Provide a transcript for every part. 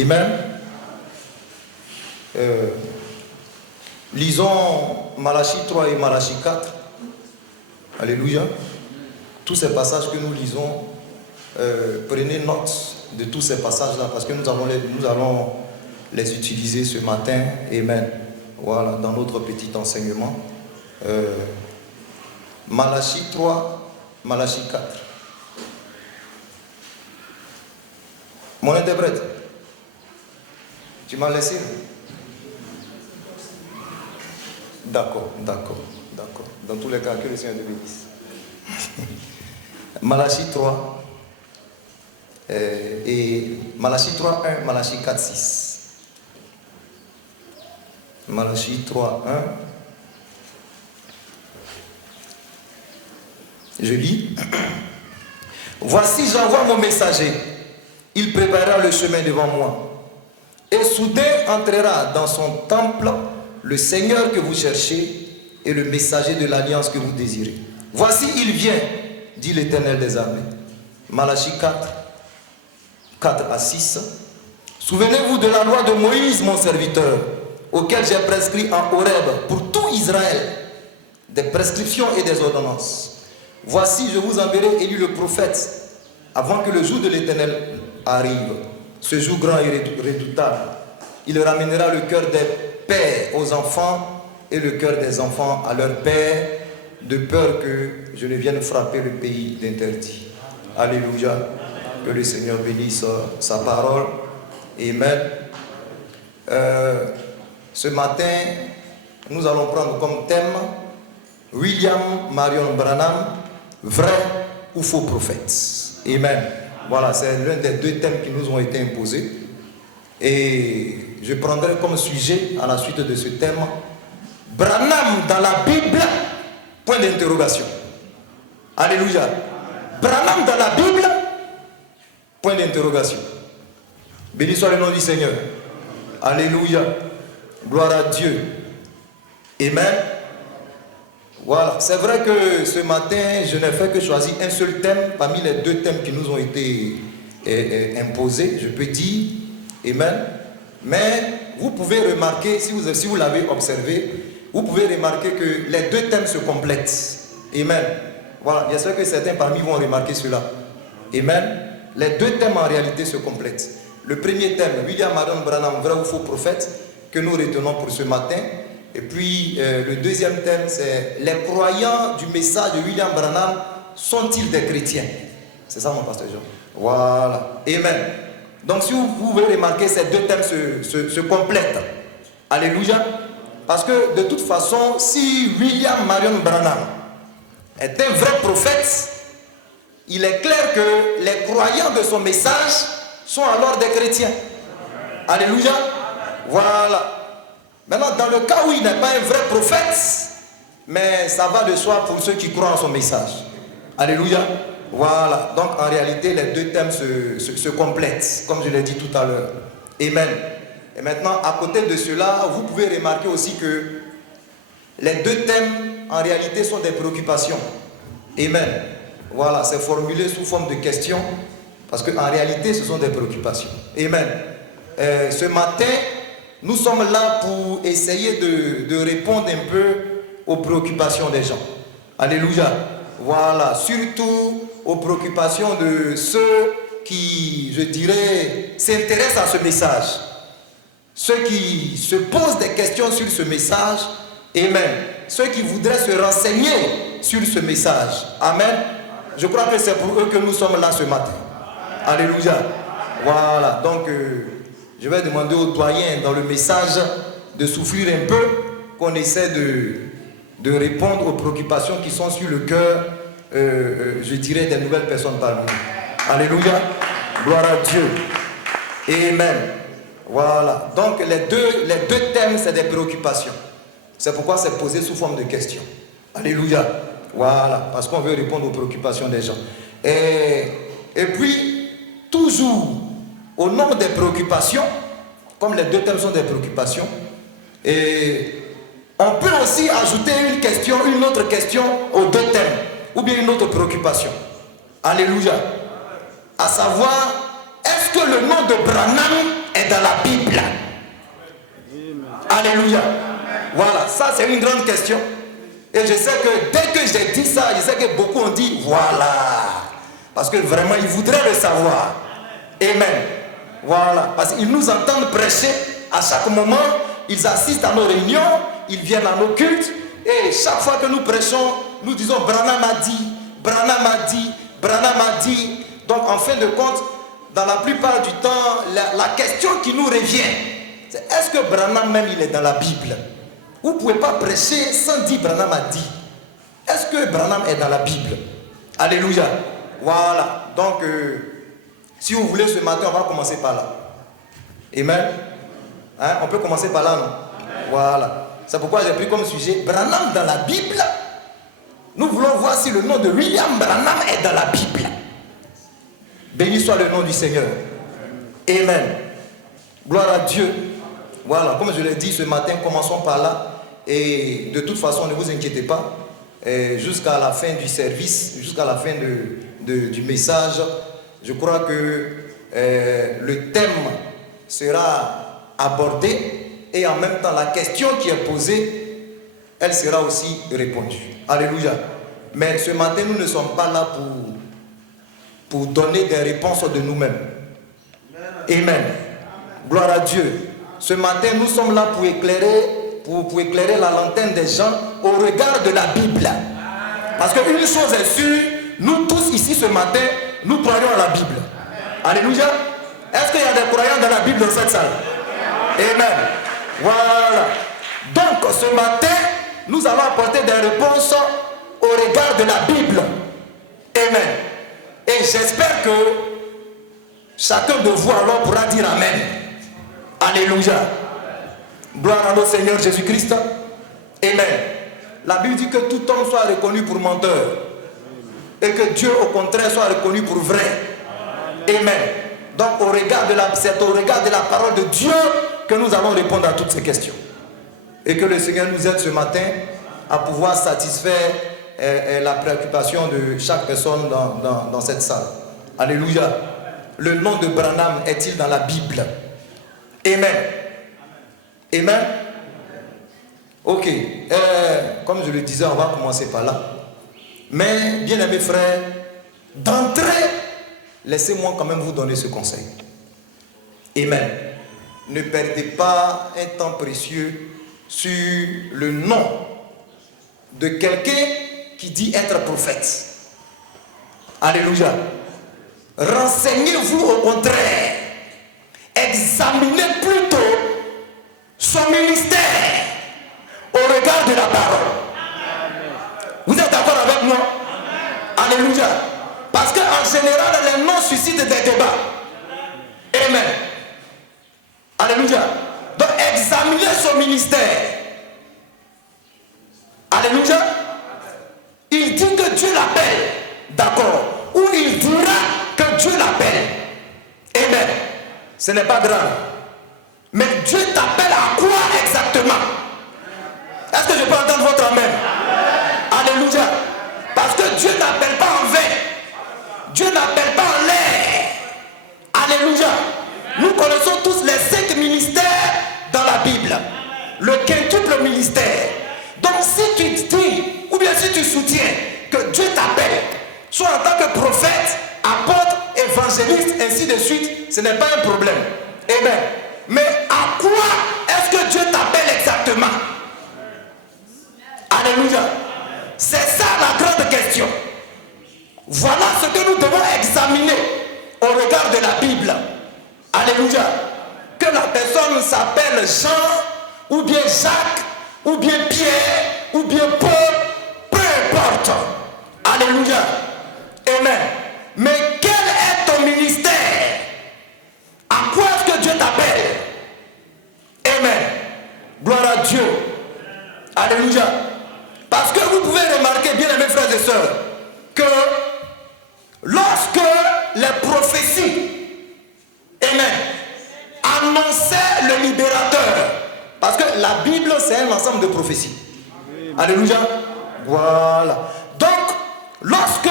Amen. Lisons Malachie 3 et Malachie 4. Alléluia. Tous ces passages que nous lisons, prenez note de tous ces passages-là parce que nous allons les utiliser ce matin. Amen. Voilà, dans notre petit enseignement. Malachie 3, Malachie 4. Mon interprète, tu m'as laissé? D'accord. Dans tous les cas, que le Seigneur te bénisse. Malachie 3 et Malachie 3, 1, Malachie 4, 6. Malachie 3, 1. Je lis. Voici, j'envoie mon messager. Il préparera le chemin devant moi. Et soudain entrera dans son temple le Seigneur que vous cherchez et le messager de l'alliance que vous désirez. Voici, il vient, dit l'Éternel des armées. Malachie 4, 4 à 6. Souvenez-vous de la loi de Moïse, mon serviteur, auquel j'ai prescrit en Horeb pour tout Israël des prescriptions et des ordonnances. Voici, je vous enverrai Élie le prophète avant que le jour de l'Éternel arrive. Ce jour grand et redoutable. Il ramènera le cœur des pères aux enfants et le cœur des enfants à leurs pères, de peur que je ne vienne frapper le pays d'interdit. Alléluia. Que le Seigneur bénisse sa parole. Amen. Ce matin, nous allons prendre comme thème William Marion Branham, vrai ou faux prophète. Amen. Voilà, c'est l'un des deux thèmes qui nous ont été imposés. Et je prendrai comme sujet, à la suite de ce thème, Branham dans la Bible, point d'interrogation. Alléluia. Branham dans la Bible, point d'interrogation. Béni soit le nom du Seigneur. Alléluia. Gloire à Dieu. Amen. Voilà, c'est vrai que ce matin, je n'ai fait que choisir un seul thème parmi les deux thèmes qui nous ont été imposés, je peux dire. Amen. Mais vous pouvez remarquer, si vous l'avez observé, vous pouvez remarquer que les deux thèmes se complètent. Amen. Voilà, bien sûr que certains parmi vous vont remarquer cela. Amen. Les deux thèmes en réalité se complètent. Le premier thème, William Marion Branham, vrai ou faux prophète, que nous retenons pour ce matin. Et puis le deuxième thème, c'est les croyants du message de William Branham sont-ils des chrétiens? C'est ça mon pasteur Jean. Voilà. Amen. Donc si vous pouvez remarquer, ces deux thèmes se complètent. Alléluia. Parce que de toute façon, si William Marion Branham est un vrai prophète, il est clair que les croyants de son message sont alors des chrétiens. Alléluia. Voilà. Maintenant, dans le cas où il n'est pas un vrai prophète, mais ça va de soi pour ceux qui croient en son message. Alléluia. Voilà. Donc, en réalité, les deux thèmes se complètent, comme je l'ai dit tout à l'heure. Amen. Et maintenant, à côté de cela, vous pouvez remarquer aussi que les deux thèmes, en réalité, sont des préoccupations. Amen. Voilà, c'est formulé sous forme de questions, parce qu'en réalité, ce sont des préoccupations. Amen. Ce matin, nous sommes là pour essayer de répondre un peu aux préoccupations des gens. Alléluia. Voilà, surtout aux préoccupations de ceux qui, je dirais, s'intéressent à ce message. Ceux qui se posent des questions sur ce message. Amen. Ceux qui voudraient se renseigner sur ce message. Amen. Je crois que c'est pour eux que nous sommes là ce matin. Alléluia. Voilà, donc je vais demander aux doyens dans le message de souffrir un peu, qu'on essaie de répondre aux préoccupations qui sont sur le cœur, je dirais, des nouvelles personnes parmi nous. Alléluia. Gloire à Dieu. Amen. Voilà. Donc les deux thèmes, c'est des préoccupations. C'est pourquoi c'est posé sous forme de questions. Alléluia. Voilà. Parce qu'on veut répondre aux préoccupations des gens. Et puis, toujours au nombre des préoccupations, comme les deux thèmes sont des préoccupations, et on peut aussi ajouter une autre question aux deux thèmes, ou bien une autre préoccupation. Alléluia. À savoir, est-ce que le nom de Branham est est dans la Bible? Alléluia. Voilà, ça c'est une grande question. Et je sais que dès que j'ai dit ça, je sais que beaucoup ont dit voilà. Parce que vraiment, ils voudraient le savoir. Amen. Voilà. Parce qu'ils nous entendent prêcher à chaque moment. Ils assistent à nos réunions. Ils viennent à nos cultes. Et chaque fois que nous prêchons, nous disons Branham a dit, Branham a dit, Branham a dit. Donc en fin de compte, dans la plupart du temps, la question qui nous revient, c'est est-ce que Branham même il est dans la Bible? Vous ne pouvez pas prêcher sans dire Branham a dit. Est-ce que Branham est dans la Bible? Alléluia. Voilà. Donc, si vous voulez ce matin, on va commencer par là. Amen. Hein? On peut commencer par là, non? Amen. Voilà. C'est pourquoi j'ai pris comme sujet Branham dans la Bible. Nous voulons voir si le nom de William Branham est dans la Bible. Béni soit le nom du Seigneur. Amen. Gloire à Dieu. Voilà, comme je l'ai dit ce matin, commençons par là. Et de toute façon, ne vous inquiétez pas. Jusqu'à la fin du service, jusqu'à la fin du message, je crois que le thème sera abordé et en même temps la question qui est posée, elle sera aussi répondue. Alléluia. Mais ce matin, nous ne sommes pas là pour donner des réponses de nous-mêmes. Amen. Gloire à Dieu. Ce matin, nous sommes là pour éclairer la lanterne des gens au regard de la Bible. Parce qu'une chose est sûre, nous tous ici ce matin, nous croyons à la Bible. Alléluia. Est-ce qu'il y a des croyants dans la Bible dans cette salle? Amen. Voilà. Donc ce matin, nous allons apporter des réponses au regard de la Bible. Amen. Et j'espère que chacun de vous alors pourra dire Amen. Alléluia. Gloire à notre Seigneur Jésus-Christ. Amen. La Bible dit que tout homme soit reconnu pour menteur. Et que Dieu au contraire soit reconnu pour vrai. Amen. Donc c'est au regard de la parole de Dieu que nous allons répondre à toutes ces questions. Et que le Seigneur nous aide ce matin à pouvoir satisfaire la préoccupation de chaque personne dans cette salle. Alléluia. Le nom de Branham est-il dans la Bible? Amen. Amen. Ok. Comme je le disais, on va commencer par là. Mais, bien aimés frères, d'entrée, laissez-moi quand même vous donner ce conseil. Amen. Ne perdez pas un temps précieux sur le nom de quelqu'un qui dit être prophète. Alléluia. Renseignez-vous au contraire. Examinez plutôt son ministère au regard de la parole. Vous êtes d'accord avec moi? Alléluia. Parce qu'en général, les noms suscitent des débats. Amen. Alléluia. Donc examinez son ministère. Alléluia. Il dit que Dieu l'appelle. D'accord. Ou il dira que Dieu l'appelle. Amen. Ce n'est pas grave. Mais Dieu t'appelle à quoi exactement? Est-ce que je peux entendre votre amen? Alléluia. Parce que Dieu n'appelle pas en vain. Dieu n'appelle pas en l'air. Alléluia. Nous connaissons tous les 5 ministères dans la Bible. Le quintuple ministère. Donc si tu dis, ou bien si tu soutiens que Dieu t'appelle, soit en tant que prophète, apôtre, évangéliste, ainsi de suite, ce n'est pas un problème. Amen. Mais à quoi est-ce que Dieu t'appelle exactement? Alléluia. C'est ça la grande question. Voilà ce que nous devons examiner au regard de la Bible. Alléluia. Que la personne s'appelle Jean, ou bien Jacques, ou bien Pierre, ou bien Paul, peu importe. Alléluia. Amen. Mais quel est ton ministère? À quoi est-ce que Dieu t'appelle? Amen. Gloire à Dieu. Alléluia. Parce que vous pouvez remarquer, bien aimés frères et sœurs, que lorsque les prophéties, amen, annonçaient le libérateur, parce que la Bible c'est un ensemble de prophéties. Alléluia. Voilà. Donc, lorsque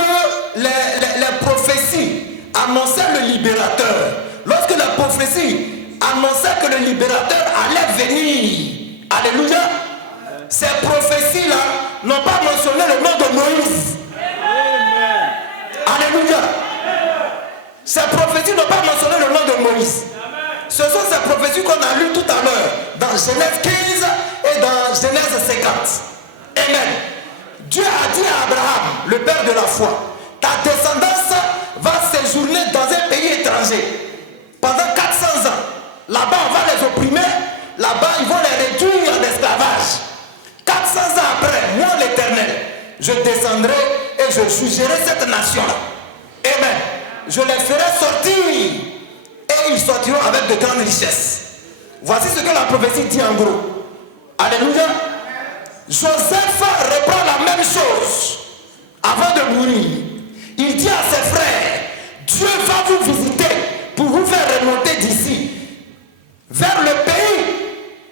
les prophéties annonçaient le libérateur, lorsque la prophétie annonçait que le libérateur allait venir. Alléluia. Ces prophéties-là n'ont pas mentionné le nom de Moïse. Amen. Alléluia. Ces prophéties n'ont pas mentionné le nom de Moïse. Ce sont ces prophéties qu'on a lues tout à l'heure dans Genèse 15 et dans Genèse 50. Amen. Dieu a dit à Abraham, le père de la foi, ta descendance va séjourner dans un pays étranger pendant 400 ans. Là-bas, on va les opprimer. Là-bas, ils vont les réduire en esclavage. 400 ans après, moi l'Éternel, je descendrai et je jugerai cette nation-là. Amen. Je les ferai sortir et ils sortiront avec de grandes richesses. Voici ce que la prophétie dit en gros. Alléluia. Joseph reprend la même chose avant de mourir. Il dit à ses frères, Dieu va vous visiter pour vous faire remonter d'ici vers le pays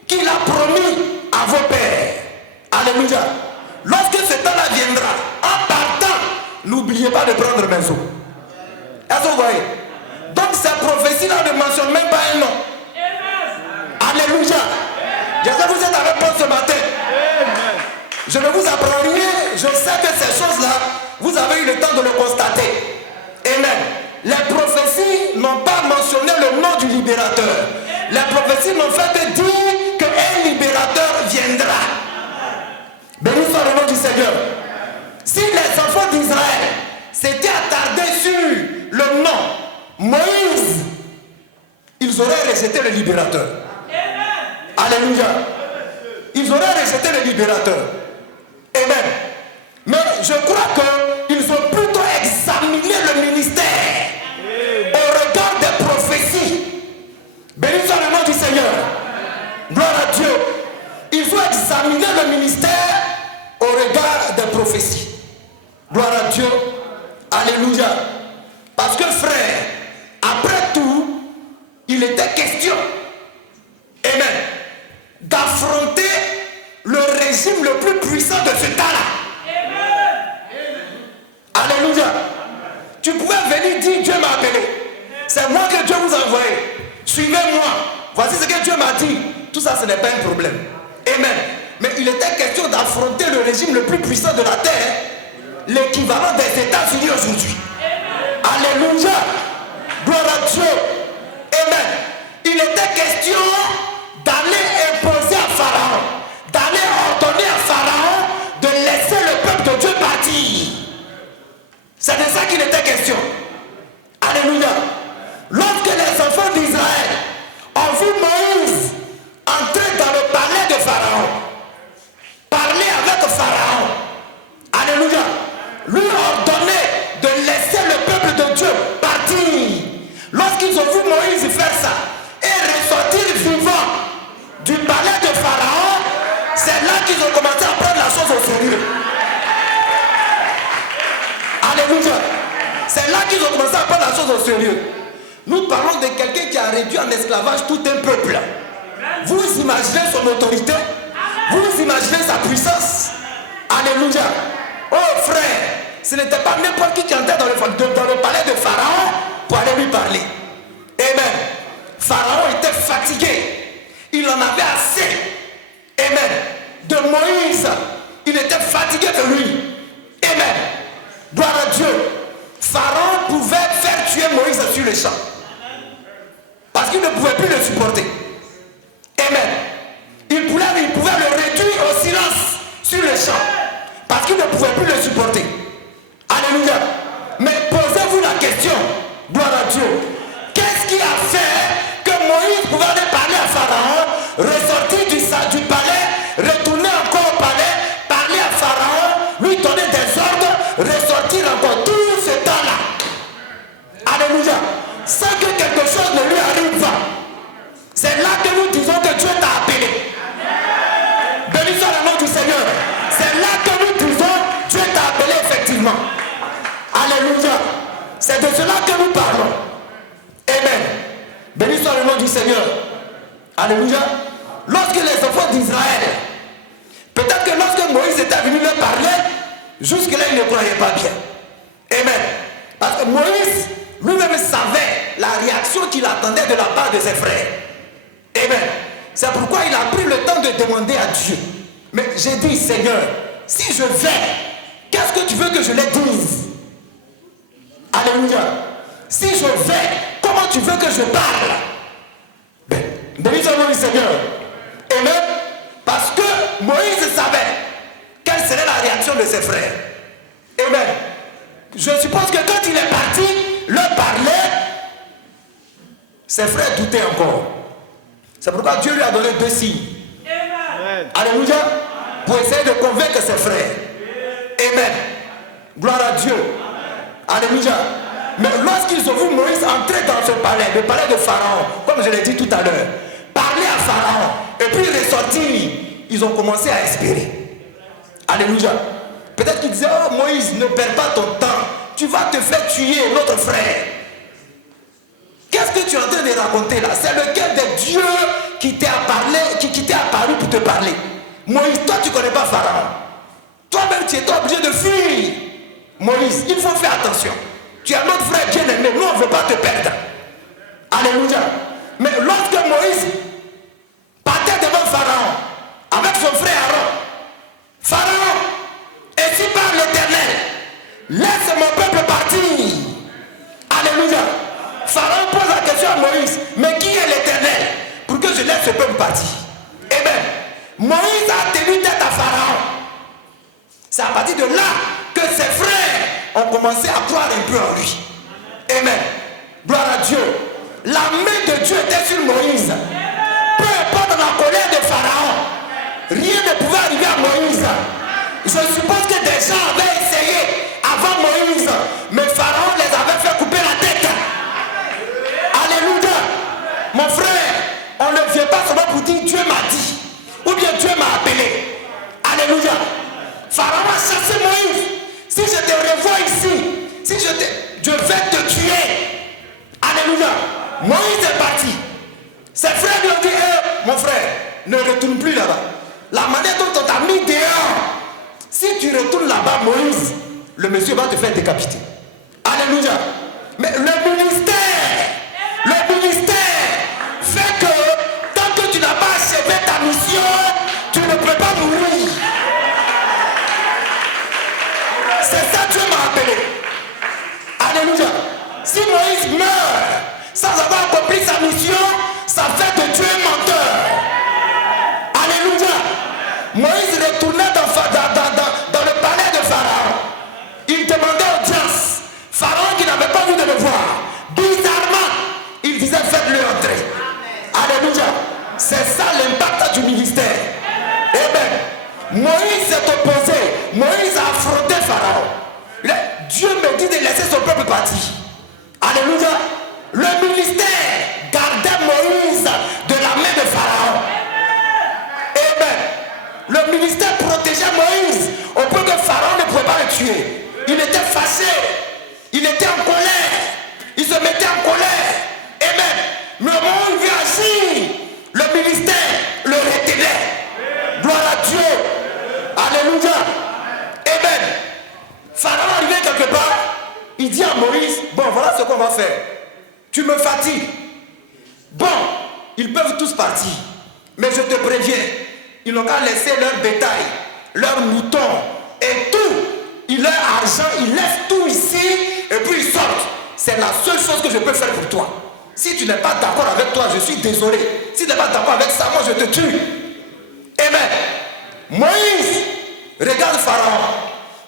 qu'il a promis à vos pères. Alléluia. Lorsque ce temps-là viendra, en partant, n'oubliez pas de prendre maison. Est-ce que vous voyez? Donc cette prophétie-là ne mentionne même pas un nom. Alléluia. J'espère que vous êtes avec moi ce matin. Je ne vous apprends rien. Je sais que ces choses-là, vous avez eu le temps de le constater. Amen. Les prophéties n'ont pas mentionné le nom du libérateur. Les prophéties n'ont fait que dire qu'un libérateur viendra. Béni soit le nom du Seigneur. Si les enfants d'Israël s'étaient attardés sur le nom Moïse, ils auraient rejeté le libérateur. Alléluia. Ils auraient rejeté le libérateur. Amen. Mais je crois qu'ils ont plutôt examiné le ministère au regard des prophéties. Béni soit le nom du Seigneur. Gloire à Dieu. Ils ont examiné le ministère au regard des prophéties. Gloire à Dieu. Alléluia. Parce que frère, après tout, il était question, amen, d'affronter le régime le plus puissant de ce temps-là. Alléluia. Tu pouvais venir dire Dieu m'a appelé. C'est moi que Dieu vous a envoyé. Suivez-moi. Voici ce que Dieu m'a dit. Tout ça, ce n'est pas un problème. Amen. Mais il était question d'affronter le régime le plus puissant de la terre, l'équivalent des États-Unis aujourd'hui. Alléluia. Gloire à Dieu. Amen. Il était question d'aller imposer à Pharaon, d'aller ordonner à Pharaon de laisser le peuple de Dieu partir. C'est de ça qu'il était question. Alléluia. Lorsque les enfants d'Israël ont vu Moïse entrer dans le palais de Pharaon, parler avec Pharaon, alléluia, lui ordonner de laisser le peuple de Dieu partir. Lorsqu'ils ont vu Moïse faire ça et ressortir vivant du palais de Pharaon, c'est là qu'ils ont commencé à prendre la chose au sérieux. Alléluia. C'est là qu'ils ont commencé à prendre la chose au sérieux. Nous parlons de quelqu'un qui a réduit en esclavage tout un peuple. Vous imaginez son autorité? Vous imaginez sa puissance? Alléluia. Oh frère, ce n'était pas n'importe qui entrait dans le palais de Pharaon pour aller lui parler. Amen. Pharaon était fatigué. Il en avait assez. Amen. De Moïse. Il était fatigué de lui. Amen. Gloire à Dieu. Pharaon pouvait faire tuer Moïse sur le champ. Parce qu'il ne pouvait plus le supporter. Amen. Il pouvait le réduire au silence sur le champ. Parce qu'il ne pouvait plus le supporter. Alléluia. Mais posez-vous la question. Gloire à Dieu. Qu'est-ce qui a fait que Moïse pouvait aller parler à Pharaon, ressortir du palais, retourner encore au palais, parler à Pharaon, lui donner des ordres, ressortir encore tout ce temps-là. Alléluia. Sans que quelque chose ne lui arrive. C'est là que nous disons que Dieu t'a appelé. Béni soit le nom du Seigneur. C'est là que nous disons Dieu t'a appelé effectivement. Alléluia. C'est de cela que nous parlons. Amen. Béni soit le nom du Seigneur. Alléluia. Lorsque les enfants d'Israël, peut-être que lorsque Moïse était venu leur parler, jusque-là ils ne croyaient pas bien. Amen. Parce que Moïse lui-même savait la réaction qu'il attendait de la part de ses frères. Amen. C'est pourquoi il a pris le temps de demander à Dieu. Mais j'ai dit, Seigneur, si je vais, qu'est-ce que tu veux que je les dise? Alléluia. Si je vais, comment tu veux que je parle? Ben, nous avons dit, Seigneur. Amen. Parce que Moïse savait quelle serait la réaction de ses frères. Amen. Je suppose que quand il est parti leur parler, ses frères doutaient encore. C'est pourquoi Dieu lui a donné 2 signes. Amen. Alléluia. Pour essayer de convaincre ses frères. Amen. Gloire à Dieu. Amen. Alléluia. Mais lorsqu'ils ont vu Moïse entrer dans ce palais, le palais de Pharaon, comme je l'ai dit tout à l'heure, parler à Pharaon et puis ressortir, ils ont commencé à espérer. Alléluia. Peut-être qu'ils disaient, oh Moïse, ne perds pas ton temps, tu vas te faire tuer notre frère. Qu'est-ce que tu es en train de raconter là? C'est lequel des dieux qui t'est apparu pour te parler? Moïse, toi tu ne connais pas Pharaon. Toi-même tu es obligé de fuir. Moïse, il faut faire attention. Tu es notre frère bien-aimé, nous on ne veut pas te perdre. Alléluia. Mais lorsque Moïse partait devant Pharaon avec son frère Aaron, Pharaon, ainsi par l'Éternel, laisse mon peuple partir. Alléluia. Pharaon pose la question à Moïse, mais qui est l'Éternel pour que je laisse ce peuple partir? Amen. Moïse a tenu tête à Pharaon. C'est à partir de là que ses frères ont commencé à croire un peu en lui. Amen. Gloire à Dieu. La main de Dieu était sur Moïse. Peu importe la colère de Pharaon, rien ne pouvait arriver à Moïse. Je suppose que des gens avaient essayé avant Moïse, mais Pharaon les avait fait couper la tête. Alléluia. Mon frère, on ne vient pas seulement pour dire Dieu m'a dit, ou bien Dieu m'a appelé. Alléluia. Pharaon a chassé Moïse. Si je te revois ici, je vais te tuer. Alléluia. Moïse est parti. Ses frères lui ont dit, hey, mon frère, ne retourne plus là-bas. La manière dont on t'a mis dehors, si tu retournes là-bas, Moïse, le monsieur va te faire décapiter. Alléluia. Mais le ministère fait que tant que tu n'as pas achevé ta mission, tu ne peux pas mourir. C'est ça que Dieu m'a appelé. Alléluia. Si Moïse meurt sans avoir accompli sa mission, ça fait de Dieu un menteur. Alléluia. Moïse retournait dans le palais de Pharaon. Il demandait audience. Pharaon qui n'avait pas envie de le voir, bizarrement, il disait faites-le entrer. Alléluia. C'est ça l'impact du ministère. Amen. Moïse s'est opposé. Moïse a affronté Pharaon. Dieu me dit de laisser son peuple partir. Alléluia. Le ministère gardait Moïse de la main de Pharaon. Amen. Le ministère protégeait Moïse au point que Pharaon ne pouvait pas le tuer. Il était fâché. Il était en colère. Il se mettait en colère. Amen. Mais au moment où il veut agir, le ministère le retenait. Gloire à Dieu. Alléluia. Amen. Pharaon arrivait quelque part. Il dit à Moïse, bon voilà ce qu'on va faire. Tu me fatigues. Bon, ils peuvent tous partir. Mais je te préviens, ils n'ont qu'à laisser leur bétail, leurs moutons et tout. Leur argent, ils laissent tout ici et puis ils sortent. C'est la seule chose que je peux faire pour toi. Si tu n'es pas d'accord avec toi, je suis désolé. Si tu n'es pas d'accord avec ça, moi je te tue. Amen. Moïse regarde Pharaon.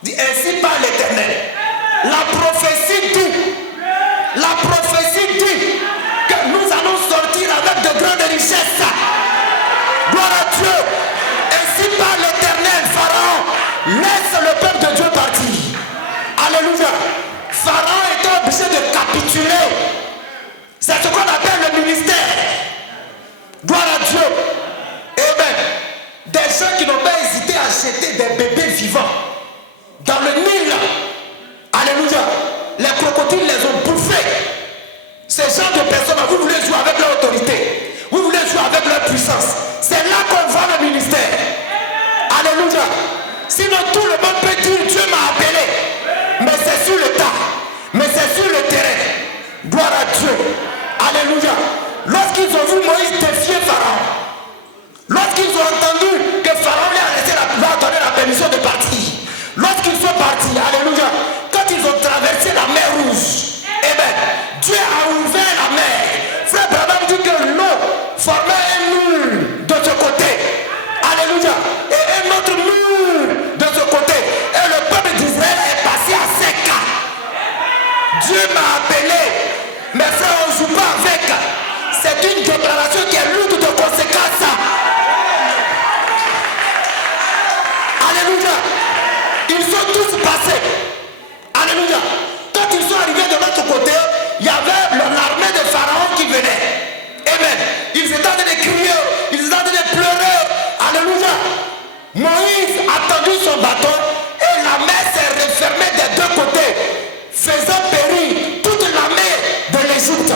Dit ainsi par l'Éternel. La prophétie dit que nous allons sortir avec de grandes richesses. Gloire à Dieu. Ainsi par l'Éternel, Pharaon, laisse le peuple de Dieu partir. Alléluia. Pharaon était obligé de capituler. C'est ce qu'on appelle le ministère. Gloire à Dieu. Amen. Des gens qui n'ont pas hésité à jeter des bébés vivants dans le Nil. Alléluia. Les crocodiles les ont bouffés. Ces gens de personnes, vous voulez jouer avec leur autorité. Vous voulez jouer avec leur puissance. C'est là qu'on voit le ministère. Alléluia. Sinon tout le monde peut dire Dieu m'a appelé. Mais c'est sur le tas. Mais c'est sur le terrain. Gloire à Dieu. Alléluia. Lorsqu'ils ont vu Moïse défier Pharaon, lorsqu'ils ont entendu que Pharaon lui a donné la permission de partir, lorsqu'ils sont partis, alléluia, quand ils ont traversé la mer Rouge, eh bien, Dieu a ouvert la mer. Frère Branham dit que l'eau formait un mur de ce côté, alléluia, et un autre mur de ce côté, et le peuple d'Israël est passé à sec. Dieu m'a appelé, mes frères, on ne joue pas avec. C'est une déclaration qui est lourde de conséquences. Alléluia. Ils sont tous passés. Alléluia. Quand ils sont arrivés de l'autre côté, il y avait l'armée de Pharaon qui venait. Amen. Ils étaient en train de crier, ils étaient en train de pleurer. Alléluia. Moïse a tendu son bâton et la mer s'est refermée des deux côtés, faisant périr toute la mer de l'Égypte.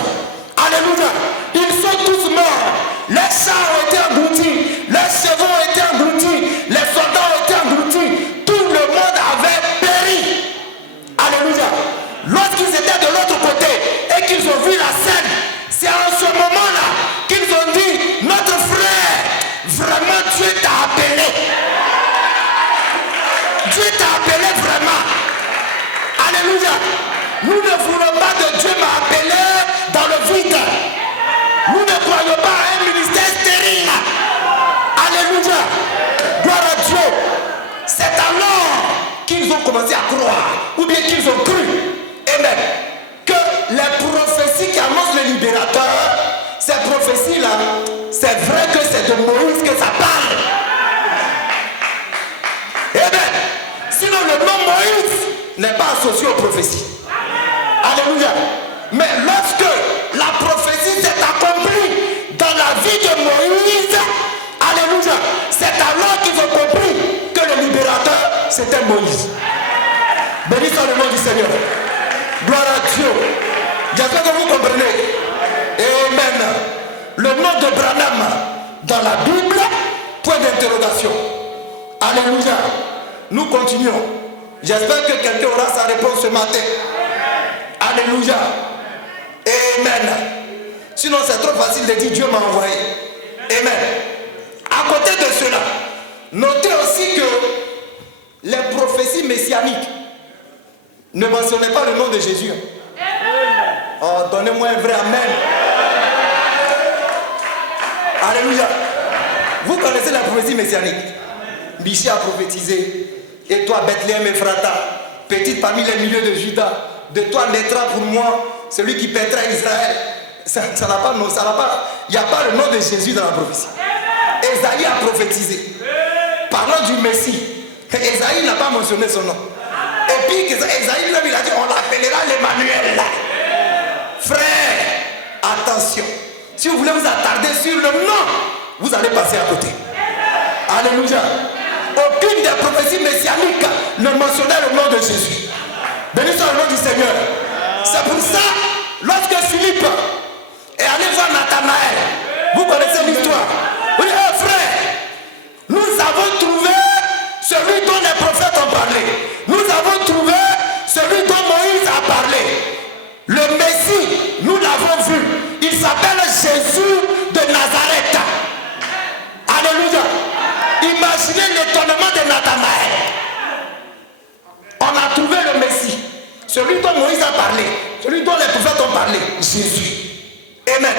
Alléluia. Ils sont tous morts. Les chars ont été engloutis, les chevaux ont été engloutis, les soldats ont été engloutis. Tout le monde avait péri. Alléluia. Lorsqu'ils étaient de l'autre côté et qu'ils ont vu la scène, c'est en ce moment-là qu'ils ont dit, notre frère, vraiment Dieu t'a appelé. Dieu t'a appelé vraiment. Alléluia. Nous ne voulons pas de Dieu m'a appelé dans le vide. Nous ne croyons pas à un ministère stérile. Alléluia. Gloire à Dieu. C'est alors qu'ils ont commencé à croire, ou bien qu'ils ont cru. Amen. Que les prophéties qui annoncent le libérateur, ces prophéties-là, c'est vrai que c'est de Moïse que ça parle. Amen. Sinon le nom Moïse n'est pas associé aux prophéties. Alléluia. Mais lorsque la prophétie s'est accomplie dans la vie de Moïse, alléluia, c'est alors qu'ils ont compris que le libérateur, c'était Moïse. Béni soit le nom du Seigneur. Gloire à Dieu. J'espère que vous comprenez. Amen. Le nom de Branham dans la Bible, point d'interrogation. Alléluia. Nous continuons. J'espère que quelqu'un aura sa réponse ce matin. Alléluia. Amen. Sinon c'est trop facile de dire Dieu m'a envoyé. Amen. À côté de cela, notez aussi que les prophéties messianiques ne mentionnaient pas le nom de Jésus. Oh, donnez-moi un vrai amen. Alléluia. Vous connaissez la prophétie messianique. Michée a prophétisé. Et toi, Bethléem Ephrata, petite parmi les milieux de Juda, de toi naîtra pour moi celui qui pètera Israël. Ça n'a pas, il n'y a pas le nom de Jésus dans la prophétie. Ésaïe a prophétisé, parlant du Messie. Ésaïe n'a pas mentionné son nom. Et puis Ésaïe lui il a dit, on l'appellera l'Emmanuel. Frère, attention. Si vous voulez vous attarder sur le nom, vous allez passer à côté. Alléluia. Aucune des prophéties messianiques ne mentionnait le nom de Jésus. Béni soit le nom du Seigneur. C'est pour ça, lorsque Philippe est allé voir Nathanaël, vous connaissez l'histoire. Oui, frère, nous avons trouvé celui dont les prophètes ont parlé. Nous avons trouvé celui dont Moïse a parlé. Le Messie, nous l'avons vu. Il s'appelle Jésus de Nazareth. Alléluia. Imaginez l'étonnement de Nathanaël. On a trouvé le Messie. Celui dont Moïse a parlé. Celui dont les prophètes ont parlé. Jésus. Amen.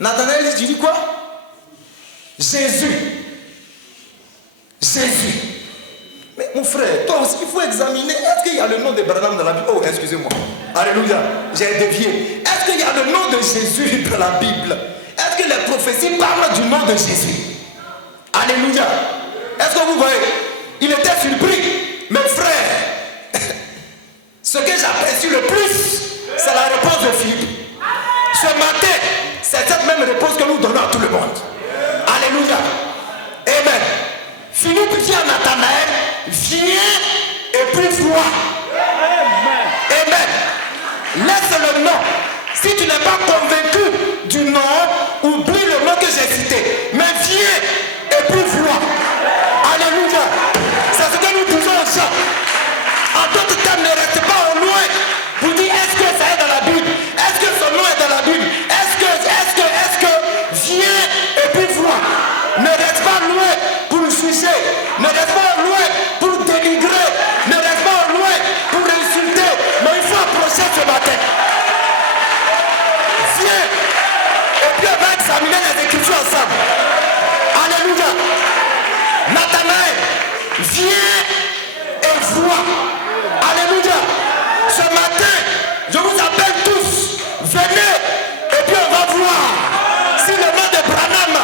Nathanaël dit quoi? Jésus. Jésus. Mais mon frère, toi aussi, il faut examiner. Est-ce qu'il y a le nom de Branham dans la Bible? Oh, excusez-moi. Alléluia. J'ai dévié. Est-ce qu'il y a le nom de Jésus dans la Bible? Est-ce que les prophéties parlent du nom de Jésus? Alléluia. Est-ce que vous voyez? Il était surpris. Mes frères, ce que j'apprécie le plus, c'est la réponse de Philippe. Ce matin, c'est cette même réponse que nous donnons à tout le monde. Alléluia. Amen. Philippe dit à Nathanaël, viens et puis vois. Amen. Laisse le nom. Si tu n'es pas convaincu du nom, oublie le nom que j'ai cité. Mais viens et puis vois. Alléluia. C'est ce que nous disons aux gens. En d'autres termes, ne reste pas au loin. Vous dites, est-ce que ça est dans la Bible? Est-ce que son nom est dans la Bible? Est-ce que examiner les Écritures ensemble. Alléluia. Nathanaël, viens et vois. Alléluia. Ce matin, je vous appelle tous. Venez et puis on va voir si le nom de Branham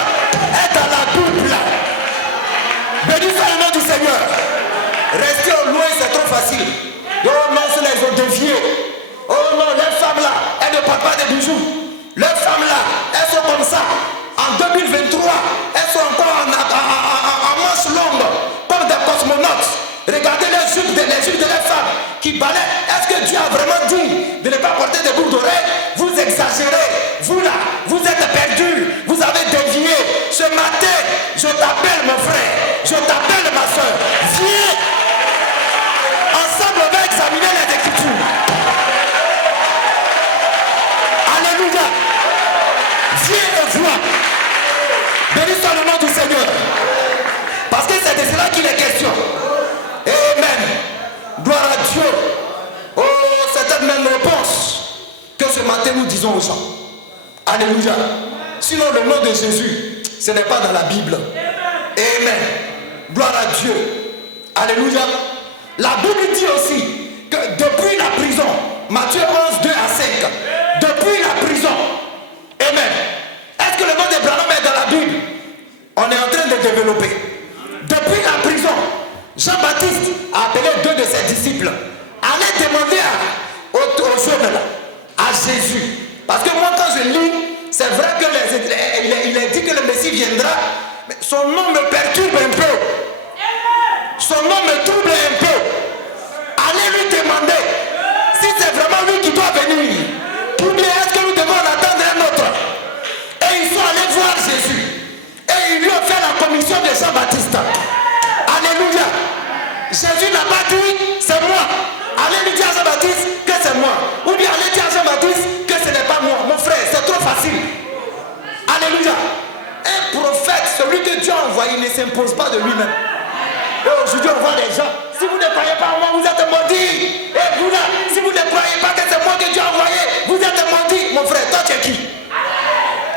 est dans la Bible. Béni soit le nom du Seigneur. Restez au loin, c'est trop facile. Oh non, ceux-là, ils ont dévié. Oh non, les femmes là, elles ne portent pas de bijoux. Les femmes là, elles sont comme ça. En 2023, elles sont encore en manche longue, comme des cosmonautes. Regardez les jupes de les femmes qui balaient. Est-ce que Dieu a vraiment dit de ne pas porter des boucles d'oreilles? Vous exagérez. Vous là, vous êtes perdus. Vous avez dévié. Ce matin, je t'appelle mon frère. Je t'appelle ma soeur. Viens. Ensemble, on va examiner les Écritures. Alléluia. Viens et vois. Béni soit le nom du Seigneur. Parce que c'est de cela qu'il est question. Amen. Gloire à Dieu. Oh, c'est cette même réponse que ce matin nous disons aux gens. Alléluia. Sinon, le nom de Jésus, ce n'est pas dans la Bible. Amen. Gloire à Dieu. Alléluia. La Bible dit aussi que depuis la prison, Matthieu 11, 2 à 5, depuis la prison, amen. Est-ce que le nom d'Abraham est dans la Bible? On est en train de développer. Depuis la prison, Jean-Baptiste a appelé 2 de ses disciples. Allez demander aux jeunes là, à Jésus. Parce que moi quand je lis, c'est vrai qu'il est dit que le Messie viendra, mais son nom me perturbe un peu. Son nom me trouble un peu. Allez lui demander si c'est vraiment lui qui doit venir. Ou bien est-ce que nous devons en attendre un autre? Et ils sont allés voir Jésus. Et ils lui ont fait la commission de Jean-Baptiste. Alléluia. Jésus n'a pas dit c'est moi. Allez lui dire à Jean-Baptiste que c'est moi. Ou bien allez dire à Jean-Baptiste que ce n'est pas moi. Mon frère, c'est trop facile. Alléluia. Un prophète, celui que Dieu a envoyé, ne s'impose pas de lui-même. Et aujourd'hui on voit les gens. Si vous ne croyez pas en moi, vous êtes maudits. Et vous là, si vous ne croyez pas que c'est moi que Dieu a envoyé, vous êtes maudits. Mon frère, toi tu es qui?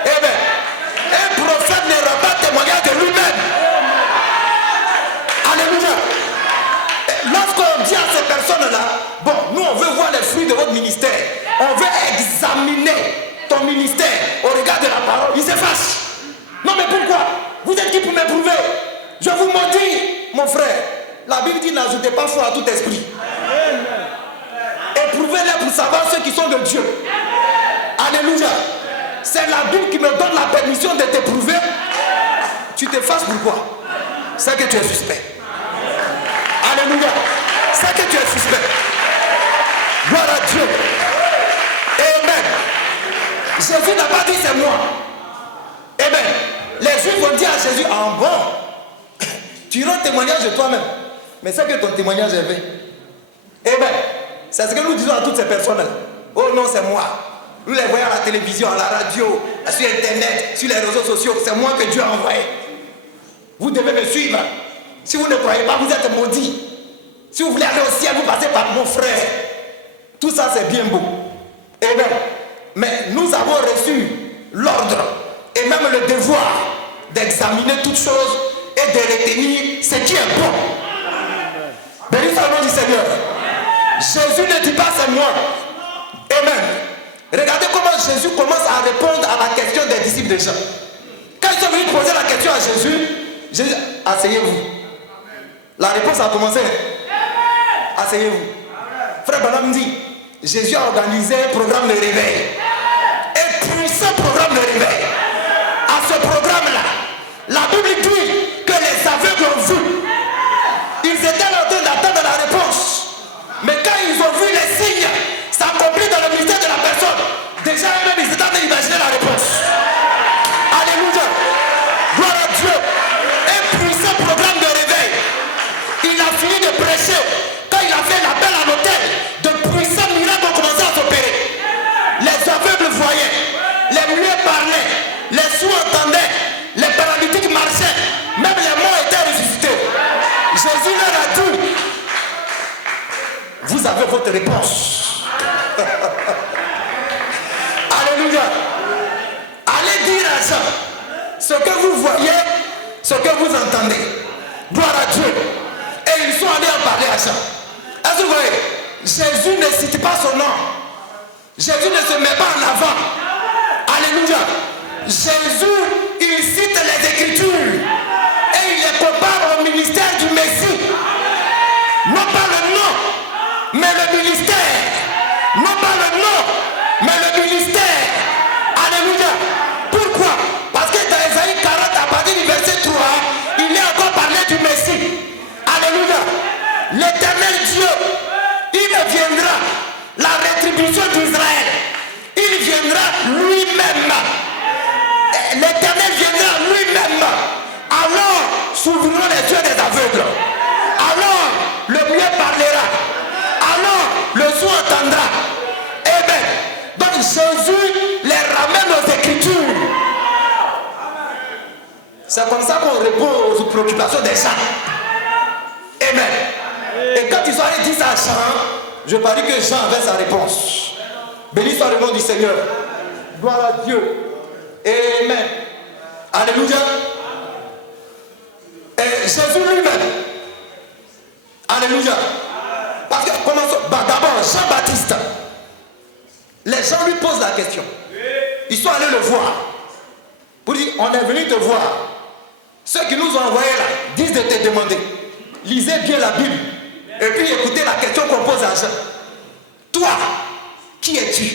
Eh bien, un prophète ne rend pas témoignage de lui-même. Alléluia. Lorsqu'on dit à ces personnes-là, bon, nous on veut voir les fruits de votre ministère. On veut examiner ton ministère au regard de la parole. Il se fâche. Non mais pourquoi? Vous êtes qui pour m'éprouver? Je vous maudis, mon frère. La Bible dit n'ajoutez pas foi à tout esprit. Éprouvez-les pour savoir ceux qui sont de Dieu. Alléluia. C'est la Bible qui me donne la permission de t'éprouver. Tu te fasses pourquoi? C'est que tu es suspect. Alléluia. C'est que tu es suspect. Gloire à Dieu. Amen. Jésus n'a pas dit c'est moi. Amen. Les Juifs vont dire à Jésus, ah bon, tu rends témoignage de toi-même. Mais c'est que ton témoignage est vrai. Amen. C'est ce que nous disons à toutes ces personnes-là. Oh non, c'est moi. Nous les voyons à la télévision, à la radio, sur Internet, sur les réseaux sociaux. C'est moi que Dieu a envoyé. Vous devez me suivre. Si vous ne croyez pas, vous êtes maudits. Si vous voulez aller au ciel, vous passez par mon frère. Tout ça, c'est bien beau. Amen. Mais nous avons reçu l'ordre et même le devoir d'examiner toutes choses et de retenir ce qui est bon. Béni soit le nom du Seigneur. Jésus ne dit pas c'est moi. Amen. Regardez comment Jésus commence à répondre à la question des disciples de Jean. Quand ils sont venus poser la question à Jésus, Jésus, asseyez-vous. La réponse a commencé. Asseyez-vous. Frère Branham dit, Jésus a organisé un programme de réveil. Un puissant programme de réveil. À ce programme-là, la Bible dit que les aveugles ont vu. Ils étaient en train d'attendre la réponse. Mais quand ils ont vu les signes s'accomplir dans le ministère de la personne, déjà eux-mêmes ils étaient en train d'imaginer la réponse. Alléluia. Gloire à Dieu. Un puissant programme de réveil. Il a fini de prêcher. Quand il a fait l'appel à l'hôtel, de puissants miracles ont commencé à s'opérer. Les aveugles voyaient, les muets parlaient, les sourds entendaient, les paralytiques marchaient, même les morts étaient ressuscités. Jésus leur a dit, vous avez votre réponse. Alléluia. Allez dire à à Jean. Ce que vous voyez, ce que vous entendez. Gloire à Dieu. Et ils sont allés en parler à Jean. Est-ce que vous voyez? Jésus ne cite pas son nom. Jésus ne se met pas en avant. Alléluia. Jésus, il cite les Écritures. Et il les compare au ministère du Messie. Non pas le nom, mais le ministère. Non pas le nom, mais le ministère. Alléluia. Pourquoi? Parce que dans Ésaïe 40, à partir du verset 3, il est encore parlé du Messie. Alléluia. L'éternel Dieu, il viendra. La rétribution d'Israël, il viendra lui-même. L'éternel viendra lui-même. Alors s'ouvriront les yeux des aveugles. Alors le muet parlera. Alors le sourd entendra. Amen. Donc Jésus les ramène aux Écritures. C'est comme ça qu'on répond aux préoccupations des gens. Amen. Et quand ils sont allés dire ça à Jean, je parie que Jean avait sa réponse. Béni soit le nom du Seigneur. Gloire à Dieu. Amen. Alléluia. Et Jésus lui-même. Alléluia. Parce que commençons. D'abord, Jean-Baptiste. Les gens lui posent la question. Ils sont allés le voir. Pour dire, on est venu te voir. Ceux qui nous ont envoyés là disent de te demander. Lisez bien la Bible. Et puis écoutez la question qu'on pose à Jean. Toi, qui es-tu?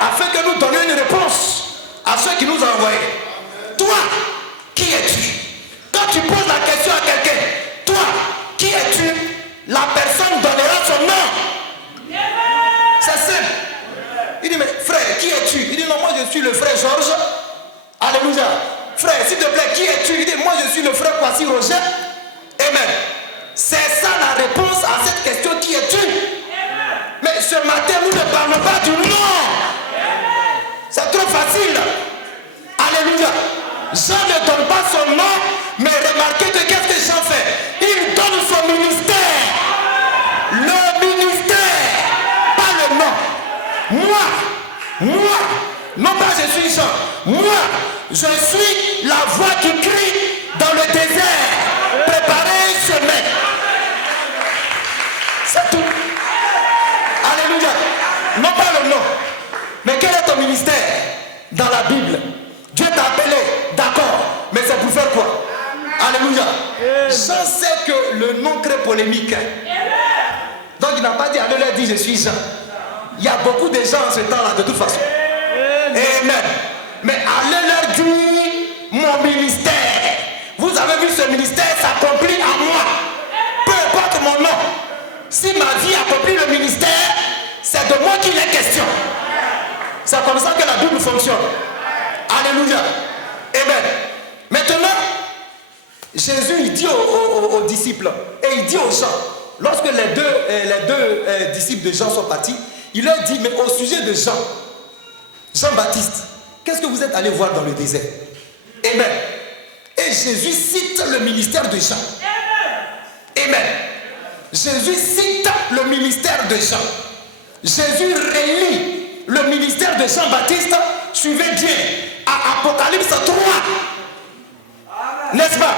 Afin que nous donnions une réponse à ceux qui nous ont envoyés. Toi, qui es-tu? Quand tu poses la question à quelqu'un, toi, qui es-tu? La personne donnera son nom. C'est simple. Il dit, mais frère, qui es-tu? Il dit, non, moi je suis le frère Georges. Alléluia. Frère, s'il te plaît, qui es-tu? Il dit, moi je suis le frère Kwasi Roger. Amen. C'est ça la réponse à cette question, qui es-tu? Mais ce matin, nous ne parlons pas du nom. C'est trop facile. Alléluia. Jean ne donne pas son nom, mais remarquez que qu'est-ce que Jean fait? Il donne son ministère. Le ministère, pas le nom. Moi, non pas je suis Jean. Moi, je suis la voix qui crie dans le désert. Préparez un chemin. C'est tout. Alléluia. Non pas le nom. Mais quel est ton ministère dans la Bible? Dieu t'a appelé, d'accord. Mais c'est pour faire quoi? Alléluia. Jean sait que le nom crée polémique. Donc il n'a pas dit, allez leur dire je suis Jean. Il y a beaucoup de gens en ce temps-là de toute façon. Amen. Mais allez leur dire mon ministère. Vous avez vu ce ministère s'accomplit en moi. Peu importe mon nom. Si ma vie accomplit le ministère, c'est de moi qu'il est question. C'est comme ça que la Bible fonctionne. Alléluia. Amen. Maintenant, Jésus il dit aux disciples et il dit aux gens, lorsque les deux disciples de Jean sont partis, il leur dit, mais au sujet de Jean-Baptiste, qu'est-ce que vous êtes allés voir dans le désert? Amen. Et Jésus cite le ministère de Jean. Amen. Jésus cite le ministère de Jean. Jésus relie le ministère de Jean-Baptiste. Suivez bien à Apocalypse 3. N'est-ce pas?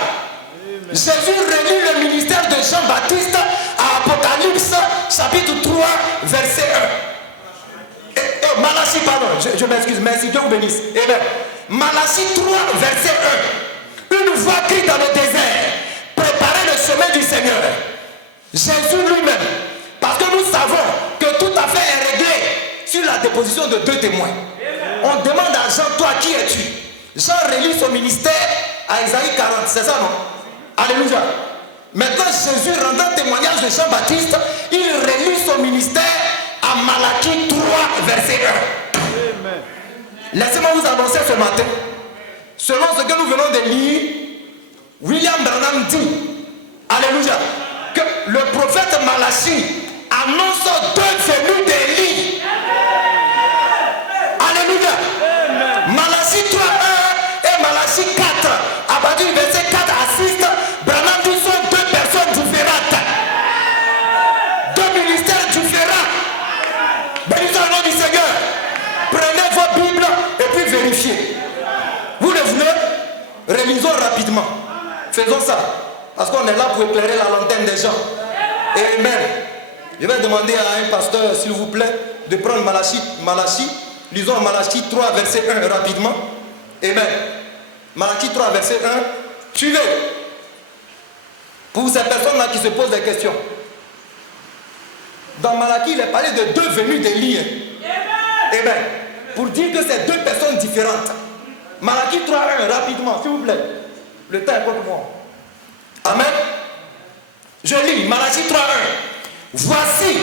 Jésus relie le ministère de Jean-Baptiste à Apocalypse chapitre 3 verset 1. Malachie, pardon, je m'excuse, merci, Dieu vous bénisse. Amen. Malachie 3 verset 1. Une voix crie dans le désert, préparez le chemin du Seigneur. Jésus lui-même, parce que nous savons que toute affaire est réglée sur la déposition de deux témoins. On demande à Jean, toi qui es-tu? Jean relie son ministère à Ésaïe 40, c'est ça non? Alléluia. Maintenant Jésus rendant témoignage de Jean-Baptiste, il relie son ministère à Malachie 3 verset 1. Laissez-moi vous annoncer ce matin, selon ce que nous venons de lire, William Branham dit, alléluia, que le prophète Malachie annonce deux venues d'Élie. Alléluia. Malachie 3, 1 et Malachie 4, à partir du verset 4 à 6, Branham dit sont deux personnes différentes. Deux ministères différents. Béni soit le nom du Seigneur. Prenez vos Bibles et puis vérifiez. Vous Relisons rapidement. Faisons ça. Parce qu'on est là pour éclairer la lanterne des gens. Amen. Je vais demander à un pasteur, s'il vous plaît, de prendre Malachie. Lisons Malachie 3, verset 1 rapidement. Amen. Malachie 3, verset 1. Suivez. Pour ces personnes-là qui se posent des questions. Dans Malachie, il est parlé de deux venues d'Élie. Amen. Pour dire que c'est deux personnes différentes. Malachie 3, 1, rapidement, s'il vous plaît. Le temps est pour moi. Amen. Je lis Malachie 3, 1. Voici,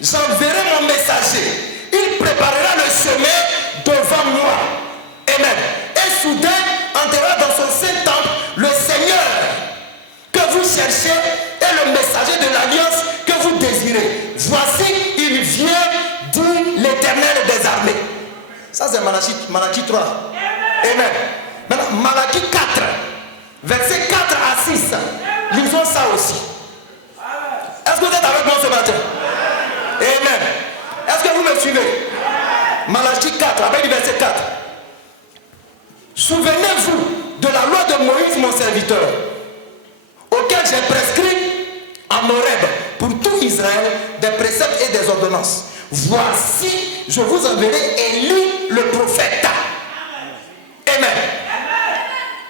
j'enverrai mon messager. Il préparera le chemin devant moi. Amen. Et soudain entrera dans son saint temple le Seigneur que vous cherchez et le messager de l'alliance que vous désirez. Voici, il vient, dit l'Éternel des armées. Ça c'est Malachie 3. Amen. Maintenant, Malachie 4, versets 4 à 6. Lisons ça aussi. Est-ce que vous êtes avec moi ce matin? Amen. Est-ce que vous me suivez? Malachie 4, avec le verset 4. Souvenez-vous de la loi de Moïse, mon serviteur, auquel j'ai prescrit en Horeb pour tout Israël des préceptes et des ordonnances. Voici, je vous enverrai Élie le prophète. Amen.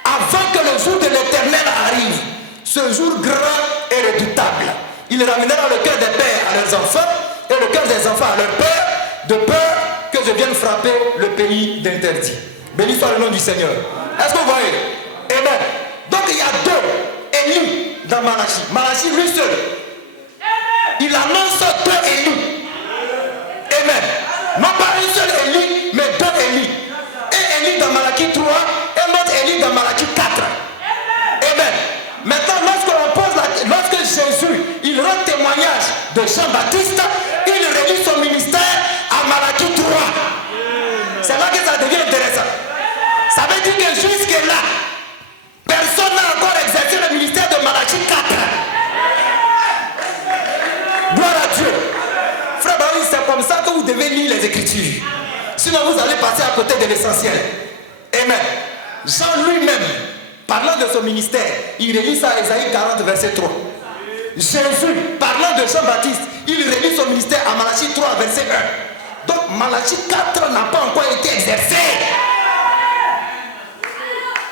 Avant que le jour de l'Éternel arrive, ce jour grand et redoutable, il ramènera le cœur des pères à leurs enfants et le cœur des enfants à leurs pères, de peur que je vienne frapper le pays d'interdit. Béni soit le nom du Seigneur. Est-ce que vous voyez? Amen. Donc il y a deux Élie dans Malachie. Malachie lui seul. Il annonce deux Élie. Amen. Non pas une seule Élie, mais deux Élie. Un Élie dans Malachie 3 et l'autre Élie dans Malachie 4. Amen. Maintenant, lorsque Jésus il rend témoignage de Jean-Baptiste, il réduit son ministère à Malachie 3. C'est là que ça devient intéressant. Ça veut dire que jusque-là, personne n'a encore exercé le ministère de Malachie 4. Gloire à Dieu. Frère Baoui, c'est comme ça que vous devez lire les Écritures. Sinon vous allez passer à côté de l'essentiel. Amen. Jean lui-même, parlant de son ministère, il relit ça à Ésaïe 40, verset 3. Jésus, parlant de Jean-Baptiste, il relit son ministère à Malachie 3, verset 1. Donc Malachie 4 n'a pas encore été exercé.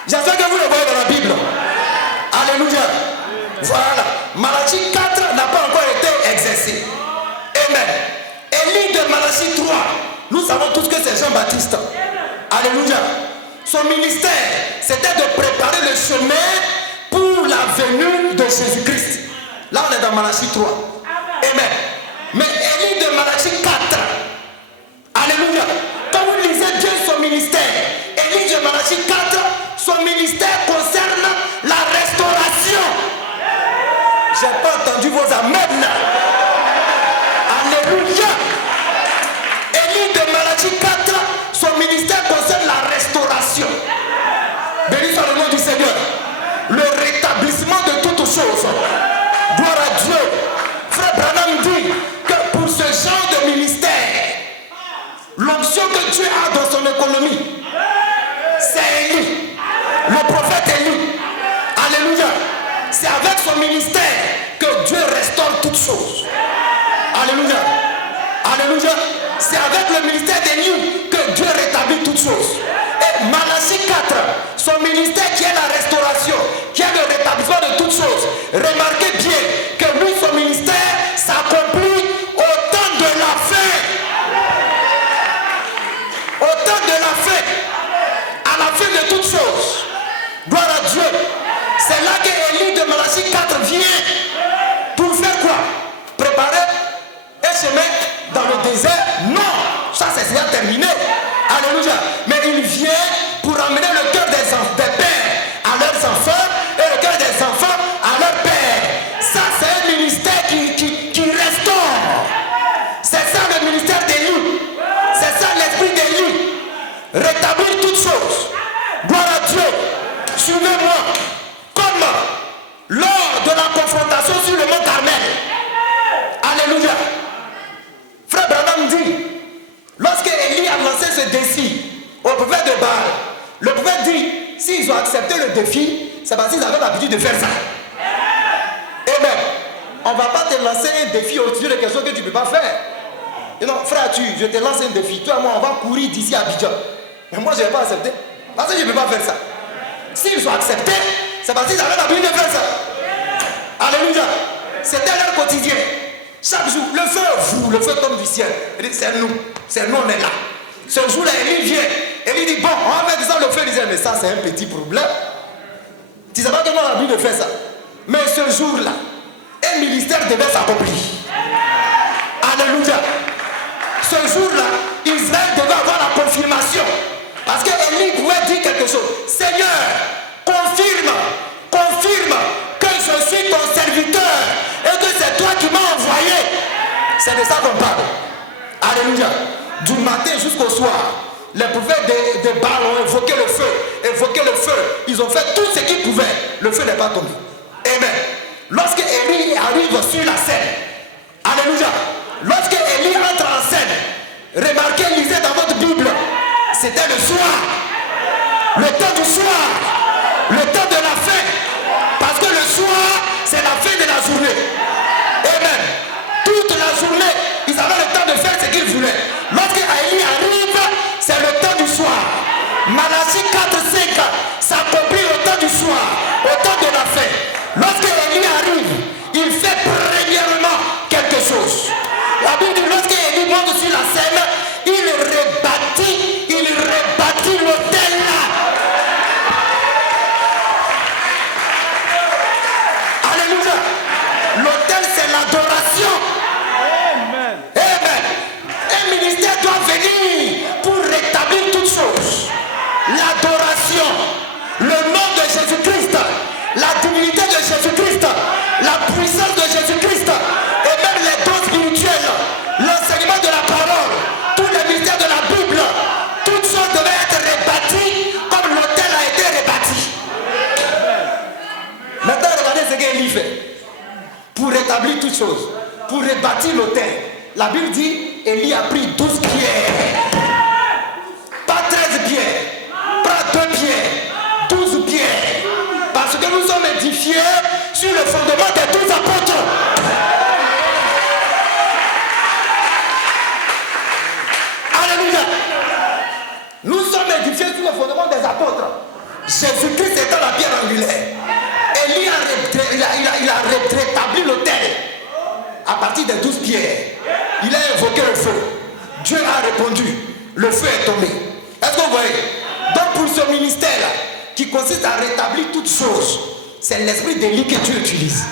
J'espère que vous le voyez dans la Bible. Alléluia. Voilà. Malachie 4 n'a pas encore été exercé. Amen. Élie de Malachie 3, nous savons tous que c'est Jean-Baptiste. Alléluia. Son ministère, c'était de préparer le chemin pour la venue de Jésus-Christ. Là, on est dans Malachie 3. Amen. Mais Élie de Malachie 4. Alléluia. Quand vous lisez bien son ministère, Élie de Malachie 4, son ministère concerne la restauration. J'ai pas entendu vos amens. Alléluia. Élie de Malachie 4, son ministère concerne la restauration. Béni soit le nom du Seigneur. Le rétablissement de toutes choses. Gloire à Dieu. Frère Branham dit que pour ce genre de ministère, l'onction que Dieu a dans son économie, c'est Élie, le prophète Élie. Alléluia. C'est avec son ministère que Dieu restaure toutes choses. Alléluia. Alléluia. C'est avec le ministère d'Élie que Dieu rétablit toutes choses. Et Malachie 4, son ministère qui est la restauration, qui est le rétablissement de toutes choses. Remarquez bien que lui, son ministère s'accomplit au temps de la fin. Au temps de la fin. À la fin de toutes choses. Gloire à Dieu. C'est là que Élie de Malachie 4 vient. Pour faire quoi? Préparer un chemin dans le désert? Non. Ça c'est déjà terminé. Alléluia. Mais il vient pour amener le cœur des pères à leurs enfants et le cœur des enfants à leurs pères. S'ils ont accepté le défi, c'est parce qu'ils avaient l'habitude de faire ça. Amen. On ne va pas te lancer un défi au-dessus de quelque chose que tu ne peux pas faire. Et non, frère, je te lance un défi. Toi et moi, on va courir d'ici à Abidjan. Mais moi, je ne vais pas accepter. Parce que je ne peux pas faire ça. S'ils ont accepté, c'est parce qu'ils avaient l'habitude de faire ça. Alléluia. C'était leur quotidien. Chaque jour, le feu tombe du ciel. C'est nous, on est là. Ce jour-là, Élie vient. Élie dit, bon, on va mettre ça, le feu. Il disait, mais ça, c'est un petit problème. Tu ne sais pas comment on a l'habitude de faire ça. Mais ce jour-là, un ministère devait s'accomplir. Alléluia. Ce jour-là, Israël devait avoir la confirmation. Parce qu'Élie pouvait dire quelque chose. Seigneur, confirme que je suis ton serviteur et que c'est toi qui m'as envoyé. C'est de ça qu'on parle. Alléluia. Du matin jusqu'au soir, les prophètes des Baal ont invoqué le feu. Ils ont fait tout ce qu'ils pouvaient. Le feu n'est pas tombé. Amen. Lorsque Élie arrive sur la scène, alléluia. Lorsque Élie entre en scène, remarquez, lisez dans votre Bible, c'était le soir. Le temps du soir. Le temps de la fin. Parce que le soir, c'est la fin de la journée. Amen. Toute la journée, ils avaient le temps de faire ce qu'ils voulaient. Lorsque Élie arrive, c'est le temps du soir. Malachie 4:5 s'accomplit au temps du soir, au temps de la fin. Lorsque Élie arrive, il fait premièrement quelque chose. La Bible dit, lorsque Élie monte sur la scène, il rebâtit l'autel là. Alléluia. L'autel, c'est l'adoration. Amen. Amen. Un ministère doit venir pour rétablir toutes choses. L'adoration, le nom de Jésus-Christ, la divinité de Jésus-Christ, la puissance de Jésus-Christ, et même les dons spirituels, l'enseignement de la parole, tous les mystères de la Bible, toutes choses devaient être rebâties comme l'autel a été rebâti. Maintenant, regardez ce qu'Élie fait pour rétablir toutes choses, pour rebâtir l'autel. La Bible dit, Élie a pris 12 pierres, pas 13 pierres. 2 pierres, 12 pierres, parce que nous sommes édifiés sur le fondement des 12 apôtres. Alléluia. Nous sommes édifiés sur le fondement des apôtres. Jésus-Christ étant la pierre angulaire. Élie il a rétabli l'autel à partir des 12 pierres. Il a invoqué le feu. Dieu a répondu. Le feu est tombé. Est-ce que vous voyez? Donc pour ce ministère-là, qui consiste à rétablir toutes choses, c'est l'esprit d'Élie que Dieu utilise.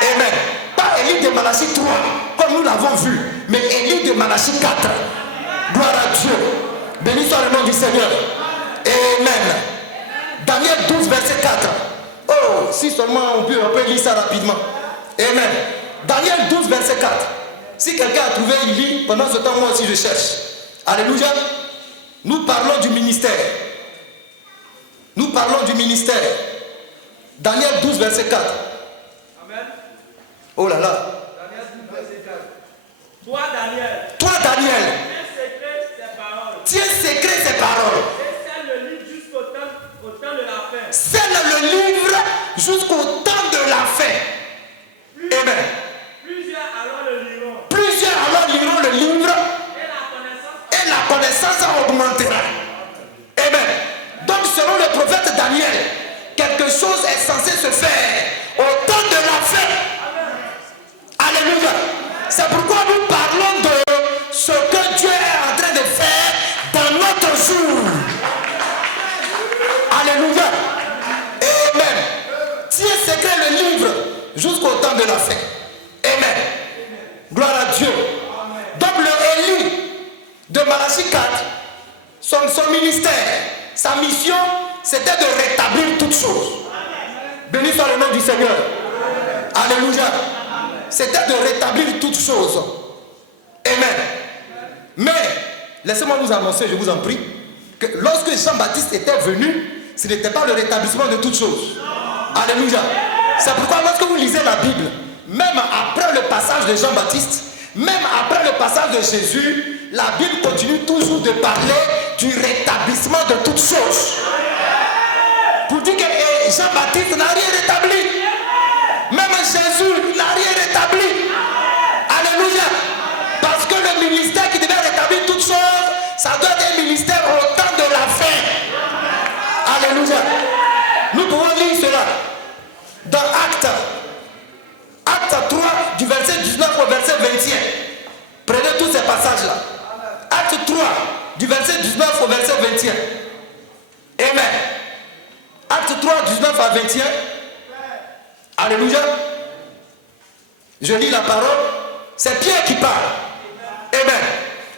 Amen. Pas Élie de Malachie 3, comme nous l'avons vu, mais Élie de Malachie 4. Gloire à Dieu. Béni soit le nom du Seigneur. Amen. Daniel 12, verset 4. Oh, si seulement on peut lire ça rapidement. Amen. Daniel 12, verset 4. Si quelqu'un a trouvé, il lit. Pendant ce temps, moi aussi je cherche. Alléluia. Nous parlons du ministère. Nous parlons du ministère. Daniel 12, verset 4. Amen. Oh là là. Daniel 12, verset 4. Toi, Daniel. Tiens secret ces paroles. Et scelle le livre jusqu'au temps de la fin. Scelle le livre jusqu'au temps de la fin. Amen. Plusieurs alors liront le livre. Et la connaissance augmentera. Amen. Donc selon le prophète Daniel, quelque chose est censé se faire au temps de la fin. Alléluia. C'est pourquoi nous parlons de ce que Dieu est en train de faire dans notre jour. Alléluia. Amen. Tiens secret le livre jusqu'au temps de la fin. Amen. Gloire à Dieu. Donc le Élie de Malachie 4, son ministère, sa mission, c'était de rétablir toutes choses. Béni soit le nom du Seigneur. Alléluia. C'était de rétablir toutes choses. Amen. Mais, laissez-moi vous annoncer, je vous en prie, que lorsque Jean-Baptiste était venu, ce n'était pas le rétablissement de toutes choses. Alléluia. C'est pourquoi lorsque vous lisez la Bible, même après le passage de Jean-Baptiste, même après le passage de Jésus, la Bible continue toujours de parler du rétablissement de toutes choses. Jean-Baptiste n'a rien rétabli. Même Jésus n'a rien rétabli. Alléluia. Parce que le ministère qui devait rétablir toutes choses, ça doit être un ministère au temps de la fin. Alléluia. Nous pouvons lire cela dans Actes 3, du verset 19 au verset 21. Prenez tous ces passages-là. Acte 3, du verset 19 au verset 21. Amen. Acte 3, 19 à 21. Alléluia. Je lis la parole. C'est Pierre qui parle. Amen.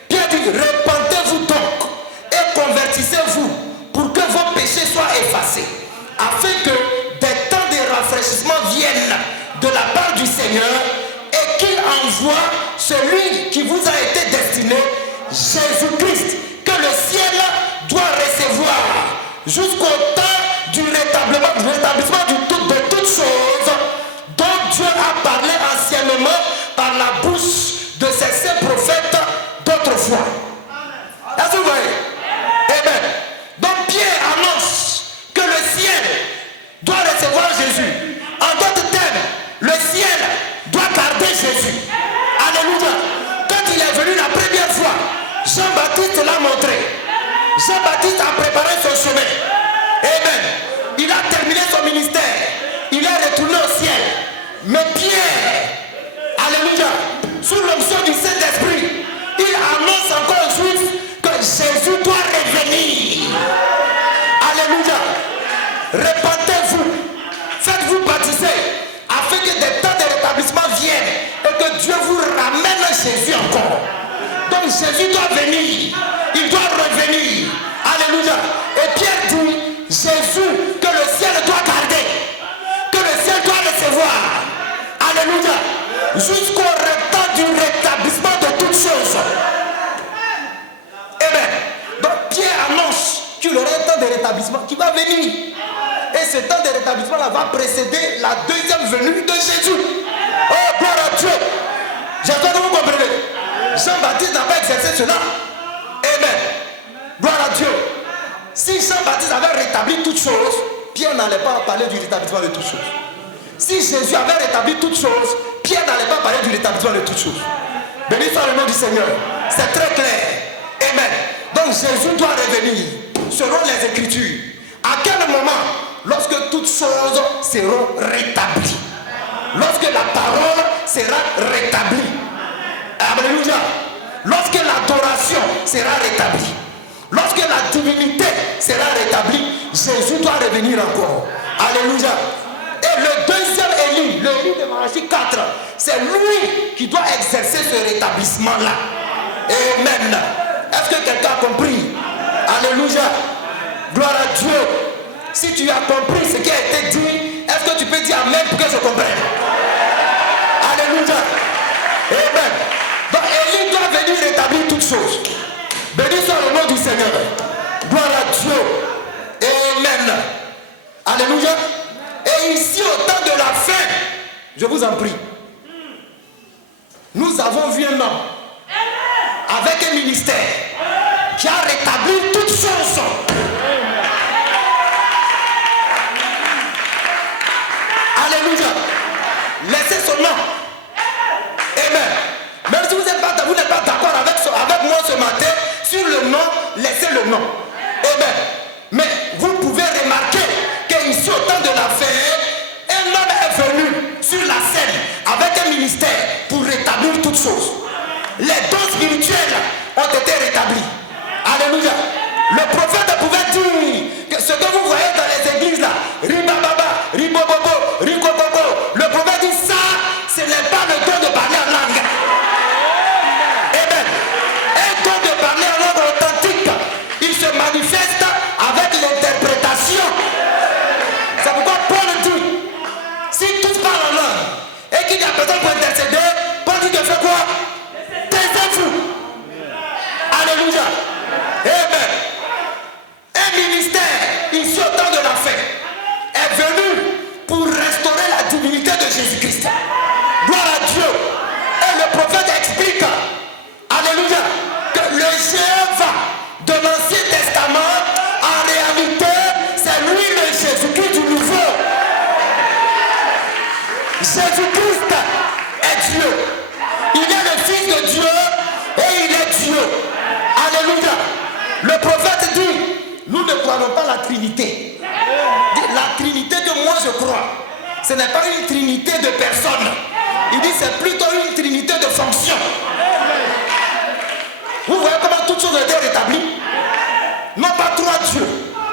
Pierre dit, repentez-vous donc et convertissez-vous pour que vos péchés soient effacés, afin que des temps de rafraîchissement viennent de la part du Seigneur et qu'il envoie celui qui vous a été destiné, Jésus-Christ, que le ciel doit recevoir jusqu'au temps du rétablissement de toutes choses dont Dieu a parlé anciennement par la bouche de ses saints prophètes d'autrefois. Est-ce que vous voyez? Amen. Donc Pierre annonce que le ciel doit recevoir Jésus. En d'autres termes, le ciel doit garder Jésus. Alléluia. Quand il est venu la première fois, Jean-Baptiste l'a montré. Jean-Baptiste a préparé son chemin. Amen. Il a terminé son ministère. Il est retourné au ciel. Mais Pierre, alléluia, sous l'onction du Saint-Esprit, il annonce encore aux Juifs que Jésus doit revenir. Alléluia. Repentez-vous. Faites-vous baptiser afin que des temps de rétablissement viennent et que Dieu vous ramène Jésus encore. Donc Jésus doit venir. Il doit revenir. Alléluia. Et Pierre dit, Jésus, que le ciel doit garder, que le ciel doit recevoir. Alléluia. Jusqu'au temps du rétablissement de toutes choses. Amen. Donc Pierre annonce qu'il y aura un temps de rétablissement qui va venir. Et ce temps de rétablissement-là va précéder la deuxième venue de Jésus. Oh, gloire à Dieu. J'espère que vous comprenez. Jean-Baptiste n'a pas exercé cela. Amen. Gloire à Dieu. Si Jean-Baptiste avait rétabli toutes choses, Pierre n'allait pas parler du rétablissement de toutes choses. Si Jésus avait rétabli toutes choses, Pierre n'allait pas parler du rétablissement de toutes choses. Béni soit le nom du Seigneur. C'est très clair. Amen. Donc Jésus doit revenir selon les Écritures. À quel moment? Lorsque toutes choses seront rétablies. Lorsque la parole sera rétablie. Alléluia. Lorsque l'adoration sera rétablie. Lorsque la divinité sera rétablie, Jésus doit revenir encore. Alléluia. Et le deuxième Élie, le Élie de Malachie 4, c'est lui qui doit exercer ce rétablissement-là. Amen. Est-ce que quelqu'un a compris? Alléluia. Gloire à Dieu. Si tu as compris ce qui a été dit, est-ce que tu peux dire Amen pour que je comprenne? Alléluia. Amen. Donc Élie doit venir rétablir toutes choses. Béni soit le nom du Seigneur. Gloire à Dieu. Amen. Alléluia. Et ici, au temps de la fin, je vous en prie, nous avons vu un homme avec un ministère qui a rétabli toutes choses. Alléluia. Laissez son nom. Amen. Même si vous n'êtes pas d'accord avec moi ce matin, sur le nom, laissez le nom. Amen. Mais vous pouvez remarquer qu'ici au temps de la fin, un homme est venu sur la scène avec un ministère pour rétablir toutes choses. Les dons spirituels ont été rétablis. Alléluia. Le prophète pouvait dire que ce que vous voyez dans les églises là, ribababa, ribobobo, rikokoko, le prophète dit ça, ce n'est pas le don de parler en langue. Amen. Un don de parler en langue authentique, il se manifeste avec l'interprétation. C'est pourquoi Paul dit, si tous parlent en langue et qu'il y a personne pour intercéder, Paul dit de faire quoi? Taisez-vous. Alléluia. Amen. Un ministère, ici au temps de la fin, est venu pour restaurer la divinité de Jésus-Christ. Gloire à Dieu. Et le prophète explique, alléluia, que le Jéhovah de l'Ancien Testament, en réalité, c'est lui le Jésus-Christ du Nouveau. Ce n'est pas une trinité de personnes. Il dit c'est plutôt une trinité de fonctions. Vous voyez comment toutes choses ont été rétablies? Non pas trois dieux,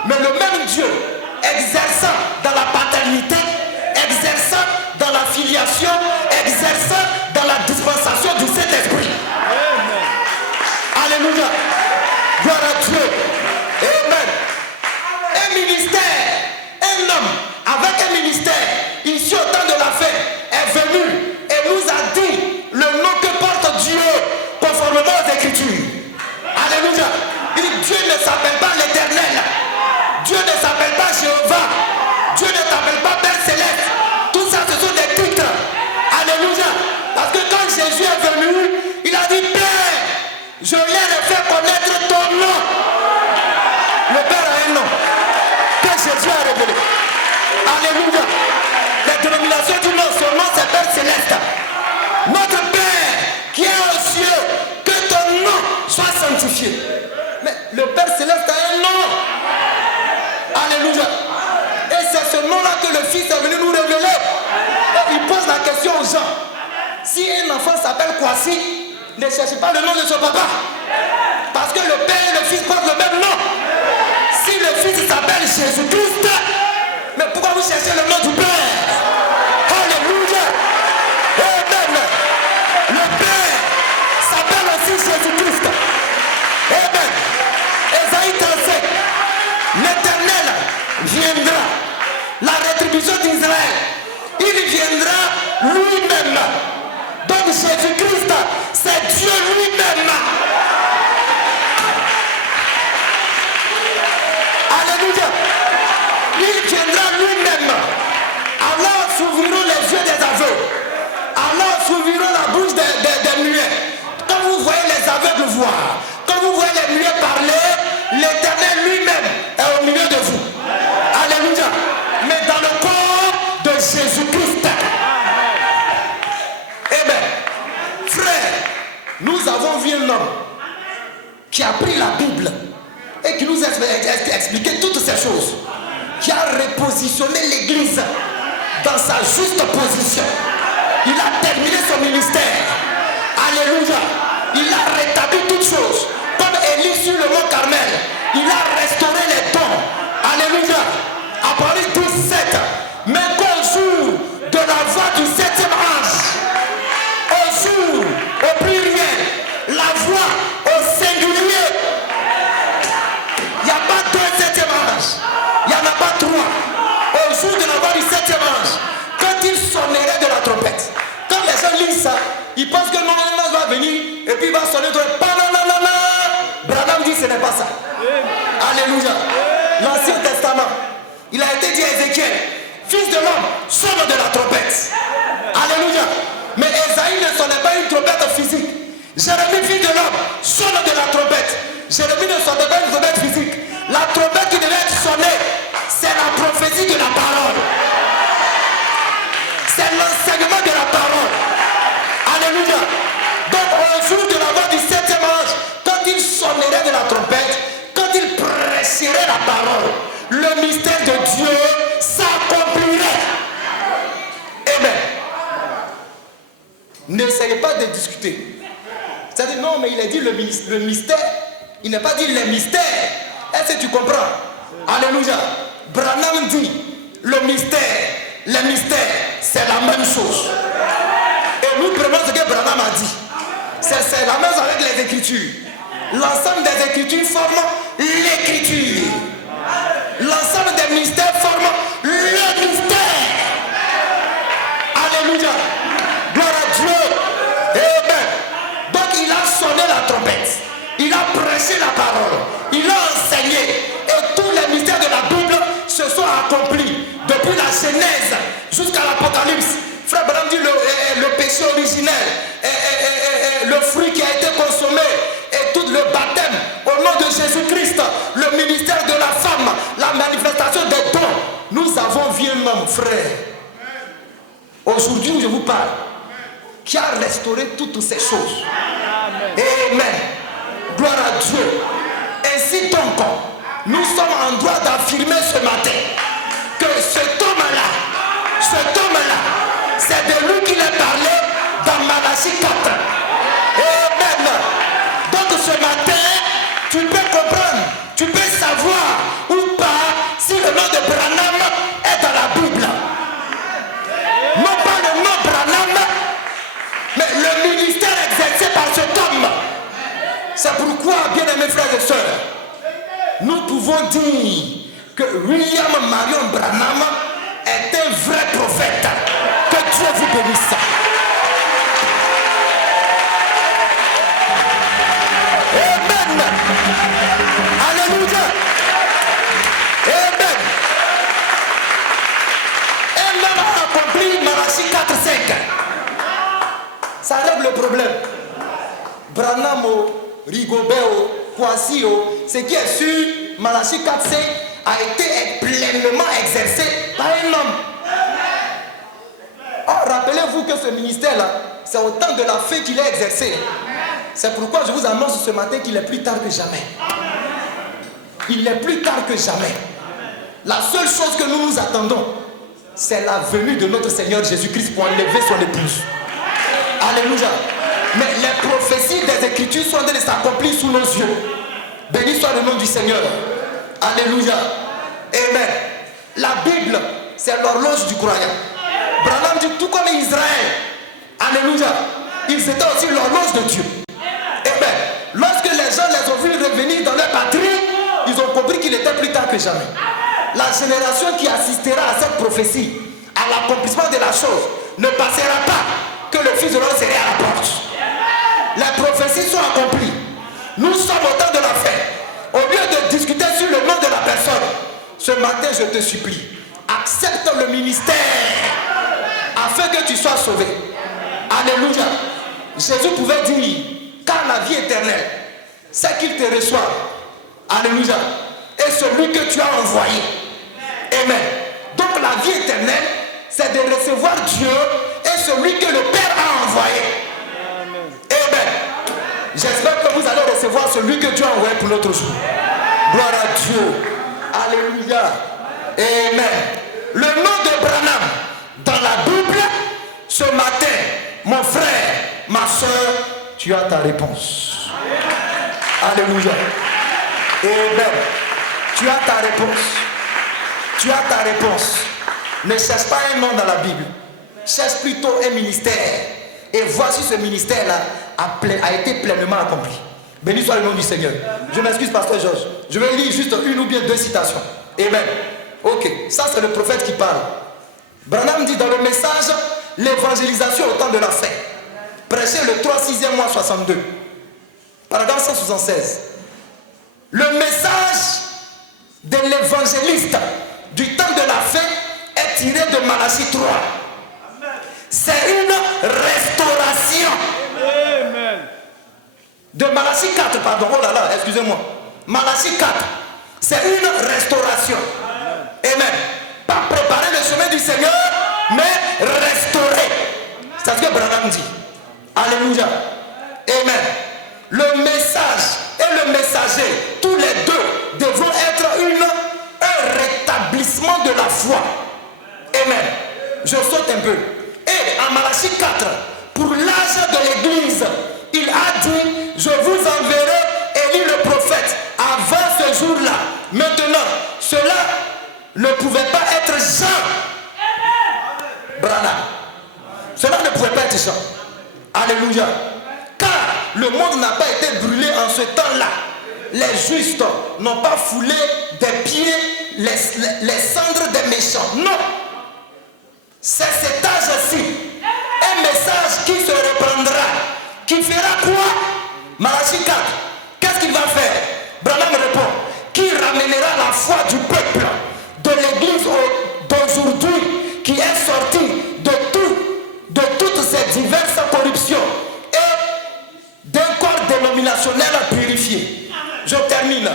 mais le même Dieu exerçant dans la paternité, exerçant dans la filiation, exerçant dans la dispensation du Saint-Esprit. Alléluia. Gloire à Dieu. Amen. Un ministère, un homme avec un ministère, ici au temps de la fête, est venu et nous a dit le nom que porte Dieu conformément aux Écritures. Alléluia. Dieu ne s'appelle pas l'Éternel. Dieu ne s'appelle pas Jéhovah. Dieu ne s'appelle pas Père Céleste. Tout ça, ce sont des titres. Alléluia. Parce que quand Jésus est venu, il a dit Père, je leur ai fait connaître ton nom. Le Père a un nom que Jésus a révélé. Alléluia. La dénomination du nom, son nom c'est Père Céleste. Notre Père qui est aux cieux, que ton nom soit sanctifié. Mais le Père Céleste a un nom. Alléluia. Et c'est ce nom-là que le Fils est venu nous révéler. Et il pose la question aux gens. Si un enfant s'appelle Kwasi, ne cherchez pas le nom de son papa. Parce que le Père et le Fils portent le même nom. Si le Fils s'appelle Jésus-Christ, mais pourquoi vous cherchez le nom du Père? Alléluia. Amen. Le Père s'appelle aussi Jésus-Christ. Amen. Ésaïe 37. L'Éternel viendra. La rétribution d'Israël. Il viendra lui-même. Donc Jésus-Christ, c'est Dieu lui-même. Alléluia. Il viendra lui-même. Alors s'ouvriront les yeux des aveugles. Alors s'ouvriront la bouche des muets. Quand vous voyez les aveugles voir, quand vous voyez les muets parler, l'Éternel lui-même est au milieu de vous. Alléluia. Mais dans le corps de Jésus-Christ. Eh bien, frère, nous avons vu un homme qui a pris la Bible et qui nous a expliqué toutes ces choses, qui a repositionné l'église dans sa juste position. Il a terminé son ministère. Alléluia. Il a rétabli toutes choses. Comme Élie sur le mont Carmel, il a restauré les dons. Alléluia. Apocalypse 17. Mais qu'au jour de la voix du 7e ange, au jour, au pluriel, la voix au singulier, il n'y a pas deux 7e anges. Il n'y en a pas trois. Au jour de la voix du 7e ange, quand il sonnerait de la trompette, quand les gens lisent ça, ils pensent que non, va venir et puis il va sonner de Branham dit ce n'est pas ça. Alléluia. L'Ancien Testament, il a été dit à Ézéchiel, fils de l'homme, sonne de la trompette. Alléluia. Mais Esaïe ne sonnait pas une trompette physique. Jérémie, fils de l'homme, sonne de la trompette. Jérémie ne sonnait pas une trompette physique. La trompette qui devait être sonnée, c'est la prophétie de la parole. C'est l'enseignement de la parole. Alléluia. Donc au jour de la voix du 7e ange, quand il sonnerait de la trompette, quand il prêcherait la parole, le mystère de Dieu s'accomplirait. Amen. N'essayez pas de discuter. C'est-à-dire non, mais il a dit le mystère. Il n'a pas dit les mystères. Est-ce que tu comprends? Alléluia. Branham dit le mystère, les mystères, c'est la même chose. Et nous prenons ce que Branham a dit. C'est la même chose avec les Écritures. L'ensemble des Écritures forment l'Écriture. L'ensemble des mystères forment le mystère. Alléluia. Gloire à Dieu. Amen. Donc il a sonné la trompette. Il a prêché la parole. Il a enseigné. Et tous les mystères de la Bible se sont accomplis. Depuis la Genèse jusqu'à l'Apocalypse. Frère Branham dit le péché originel, le fruit qui a été consommé, et tout le baptême au nom de Jésus-Christ, le ministère de la femme, la manifestation des dons. Nous avons vu un homme, frère, aujourd'hui où je vous parle, qui a restauré toutes ces choses. Amen. Gloire à Dieu. Ainsi donc, nous sommes en droit d'affirmer ce matin que cet homme-là, cet homme Malachie 4. Amen. Donc ce matin, tu peux comprendre, tu peux savoir ou pas si le nom de Branham est dans la Bible. Non pas le nom Branham, mais le ministère exercé par cet homme. C'est pourquoi, bien-aimés frères et sœurs, nous pouvons dire que William Marion Branham est un vrai prophète. Que Dieu vous bénisse. Amen. Alléluia. Amen. Un homme a accompli Malachie 4:5. Ça règle le problème. Branham, Rigobert, Kwasio, ce qui est sûr, Malachie 4:5 a été pleinement exercé par un homme. Oh, rappelez-vous que ce ministère-là, c'est au temps de la fée qu'il est exercé. C'est pourquoi je vous annonce ce matin qu'il est plus tard que jamais. Il est plus tard que jamais. La seule chose que nous nous attendons, c'est la venue de notre Seigneur Jésus-Christ pour enlever son épouse. Alléluia. Mais les prophéties des Écritures sont en train de s'accomplir sous nos yeux. Béni soit le nom du Seigneur. Alléluia. Amen. La Bible, c'est l'horloge du croyant. Branham dit tout comme Israël. Alléluia. Ils étaient aussi l'horloge de Dieu. Amen. Lorsque les gens les ont vus revenir dans leur patrie, ils ont compris qu'il était plus tard que jamais. La génération qui assistera à cette prophétie, à l'accomplissement de la chose, ne passera pas que le Fils de l'homme serait à la porte. Les prophéties sont accomplies. Nous sommes au temps de la fin. Au lieu de discuter sur le nom de la personne, ce matin je te supplie, accepte le ministère afin que tu sois sauvé. Alléluia. Jésus pouvait dire, car la vie éternelle, c'est qu'il te reçoit. Alléluia. Et celui que tu as envoyé. Amen. Donc la vie éternelle, c'est de recevoir Dieu et celui que le Père a envoyé. Amen. J'espère que vous allez recevoir celui que Dieu a envoyé pour notre jour. Gloire à Dieu. Alléluia. Amen. Le nom de Branham dans la Bible, ce matin, mon frère, ma soeur, tu as ta réponse. Alléluia. Amen. Tu as ta réponse. Tu as ta réponse. Ne cherche pas un nom dans la Bible. Cherche plutôt un ministère. Et voici ce ministère-là a été pleinement accompli. Béni soit le nom du Seigneur. Je m'excuse, pasteur Georges. Je vais lire juste une ou bien deux citations. Amen. Ok, ça c'est le prophète qui parle. Branham dit dans le message, l'évangélisation au temps de la fin. Prêché le 3/6e mois 62. Paragraphe 176. Le message de l'évangéliste du temps de la fin est tiré de Malachie 3. C'est une restauration. Amen. De Malachie 4, pardon, oh là là, excusez-moi. Malachie 4, c'est une restauration. Amen. Pas préparer le chemin du Seigneur, mais restaurer. C'est ce que Branham dit. Alléluia. Amen. Le message et le messager, tous les deux, devront être un rétablissement de la foi. Amen. Je saute un peu. Et en Malachie 4, pour l'âge de l'église, il a dit, je vous enverrai Élie le prophète avant ce jour-là. Maintenant, cela ne pouvait pas être Jean. Branham. Cela ne pouvait pas être Jean. Alléluia. Car le monde n'a pas été brûlé en ce temps-là. Les justes n'ont pas foulé des pieds les cendres des méchants. Non. C'est cet âge-ci. Un message qui se reprendra. Qui fera quoi? Malachie 4. Qu'est-ce qu'il va faire? Branham répond. Qui ramènera la foi du peuple de l'église d'aujourd'hui qui est sortie de toutes ces diverses corruptions et d'un corps dénominationnel purifié. Je termine.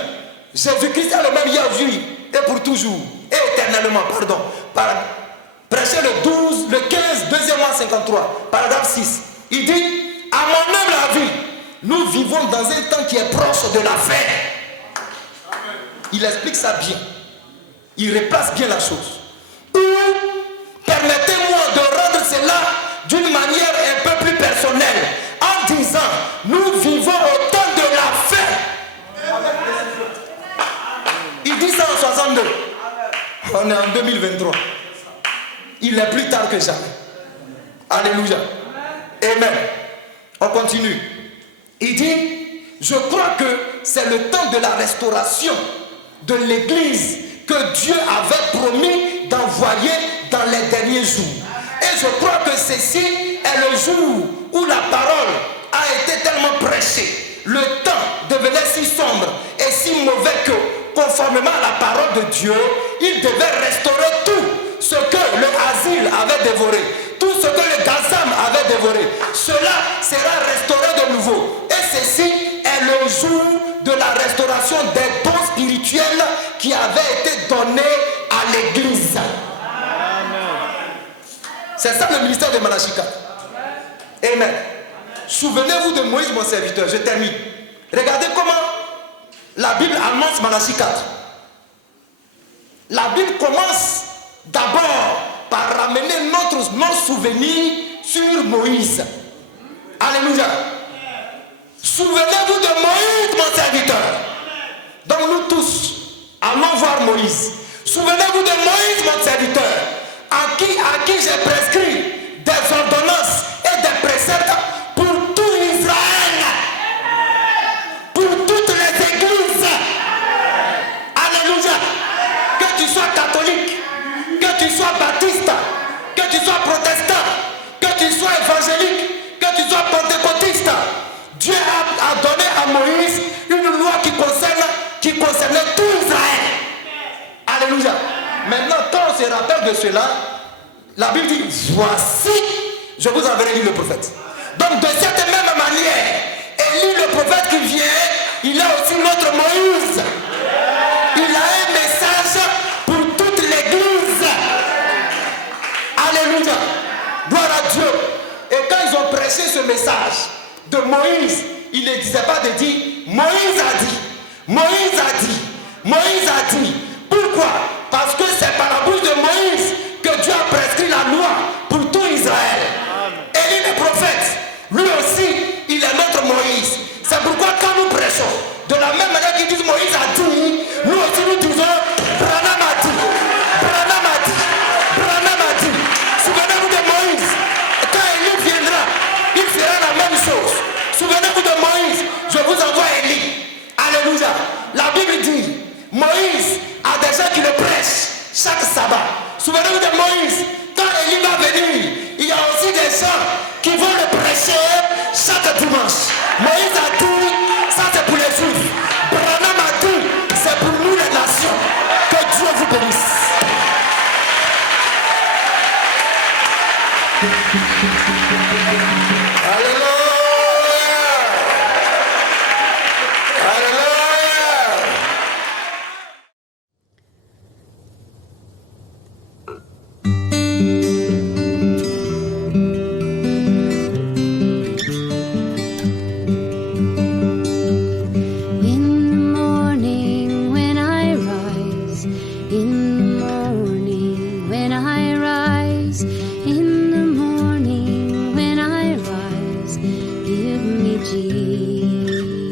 Jésus-Christ est le même hier, aujourd'hui et pour toujours et éternellement, pardon. Prêché le 15, 2e mois 53, paragraphe 6. Il dit, à mon humble avis, nous vivons dans un temps qui est proche de la fin. Il explique ça bien. Il replace bien la chose. Ou, permettez-moi de rendre cela d'une manière un peu plus personnelle. en 2023. Il est plus tard que jamais. Alléluia. Amen. On continue. Il dit, je crois que c'est le temps de la restauration de l'église que Dieu avait promis d'envoyer dans les derniers jours. Et je crois que ceci est le jour où la parole a été tellement prêchée. Le temps devenait si sombre et si mauvais que, conformément à la parole de Dieu, il devait restaurer tout ce que le asile avait dévoré, tout ce que le Gazam avait dévoré. Cela sera restauré de nouveau. Et ceci est le jour de la restauration des dons spirituels qui avaient été donnés à l'église. C'est ça le ministère de Malachi 4. Amen. Souvenez-vous de Moïse, mon serviteur. Je termine. Regardez comment la Bible annonce Malachi 4. La Bible commence d'abord par ramener nos souvenirs sur Moïse. Alléluia. Souvenez-vous de Moïse, mon serviteur. Donc nous tous, allons voir Moïse. Souvenez-vous de Moïse, mon serviteur, à qui j'ai prescrit des ordonnances et des préceptes pour tout Israël, pour toutes les églises. Alléluia. Que tu sois catholique, que tu sois baptiste, que tu sois protestant, que tu sois évangélique, que tu sois pentecôtiste, Dieu a donné à Moïse une loi qui concernait tout Israël. Alléluia. Maintenant, quand on se rappelle de cela, la Bible dit, voici, je vous enverrai Élie le prophète. Donc de cette même manière, Élie le prophète qui vient, il a aussi notre Moïse. Il a un message pour toute l'église. Alléluia. Gloire à Dieu. Et quand ils ont prêché ce message de Moïse, il ne disait pas de dire, Moïse a dit, Moïse a dit, Moïse a dit. Pourquoi? Parce que c'est par la bouche de